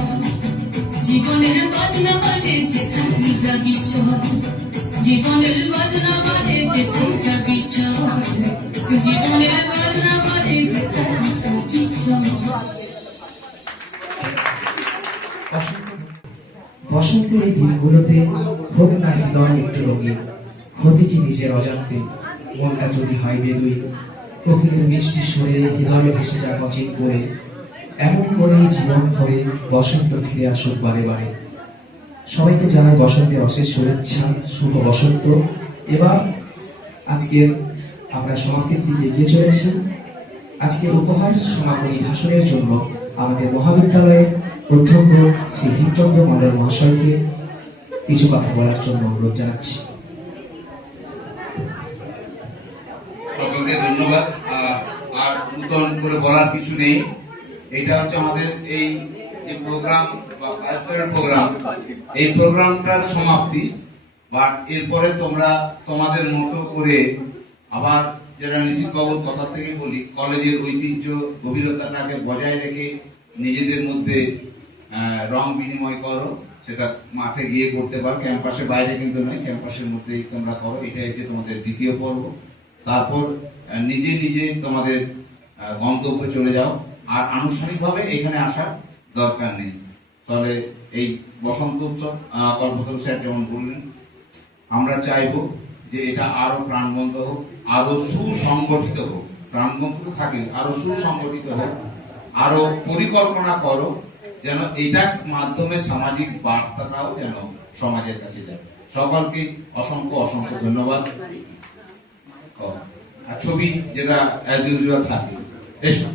জীবনের বাজনা বাজে যেথায় যাবি চল, জীবনের বাজনা বাজে যেথায় যাবি চল, জীবনের বাজনা বাজে যেথায় যাবি চল। বসন্তের এই দিনগুলোতে হোক না হৃদয় একটু রঙিন, ক্ষতি কি নিজের অজান্তে মনটা যদি হয় বেদুই। কোকিলের মিষ্টি সুরে হৃদয়ে ভেসে যাক অচিন করে, এমন করেই জীবন ভরে বসন্ত ফিরে আসুক বারে বারে। সবাইকে জানাই বসন্তের অশেষ শুভেচ্ছা, শুভ বসন্ত। এবার আজকের আমরা সমাপ্তির দিকে এগিয়ে চলেছি। আজকের উপহার সমাপনী ভাষণের জন্য আমাদের মহাবিদ্যালয়ের অধ্যক্ষ শ্রী ভীমচন্দ্র মন্ডল মহাশয়কে কিছু কথা বলার জন্য অনুরোধ জানাচ্ছি। সকলকে ধন্যবাদ। আর নতুন করে বলার কিছু নেই। এটা হচ্ছে আমাদের এই যে প্রোগ্রাম বা কালচারাল প্রোগ্রাম, এই প্রোগ্রামটার সমাপ্তি। বাট এরপরে তোমরা তোমাদের মতো করে আবার, যেটা নিশিত বাবুর কথা থেকে বলি, কলেজের ঐতিহ্য গভীরতাটাকে বজায় রেখে নিজেদের মধ্যে রং বিনিময় করো। সেটা মাঠে গিয়ে করতে পারো, ক্যাম্পাসের বাইরে কিন্তু নয়, ক্যাম্পাসের মধ্যেই তোমরা করো। এটা হচ্ছে তোমাদের দ্বিতীয় পর্ব। তারপর নিজে নিজে তোমাদের গন্তব্যে চলে যাও, আর আনুষ্ঠানিকভাবে এখানে আসার দরকার নেই। তাহলে এই বসন্ত উৎসব কল্পতরু স্যার যেমন বললেন, আমরা চাইবো যে এটা আরো প্রাণবন্ত হোক, আরো সুসংগঠিত হোক। প্রাণবন্ত তো থাকে, আরো সুসংগঠিত হোক, আরো পরিকল্পনা করো যেন এটার মাধ্যমে সামাজিক বার্তাটাও যেন সমাজের কাছে যায়। সকলকে অসংখ্য অসংখ্য ধন্যবাদ। আর ছবি যেটা অ্যাজ ইউজুয়াল থাকে, এসো।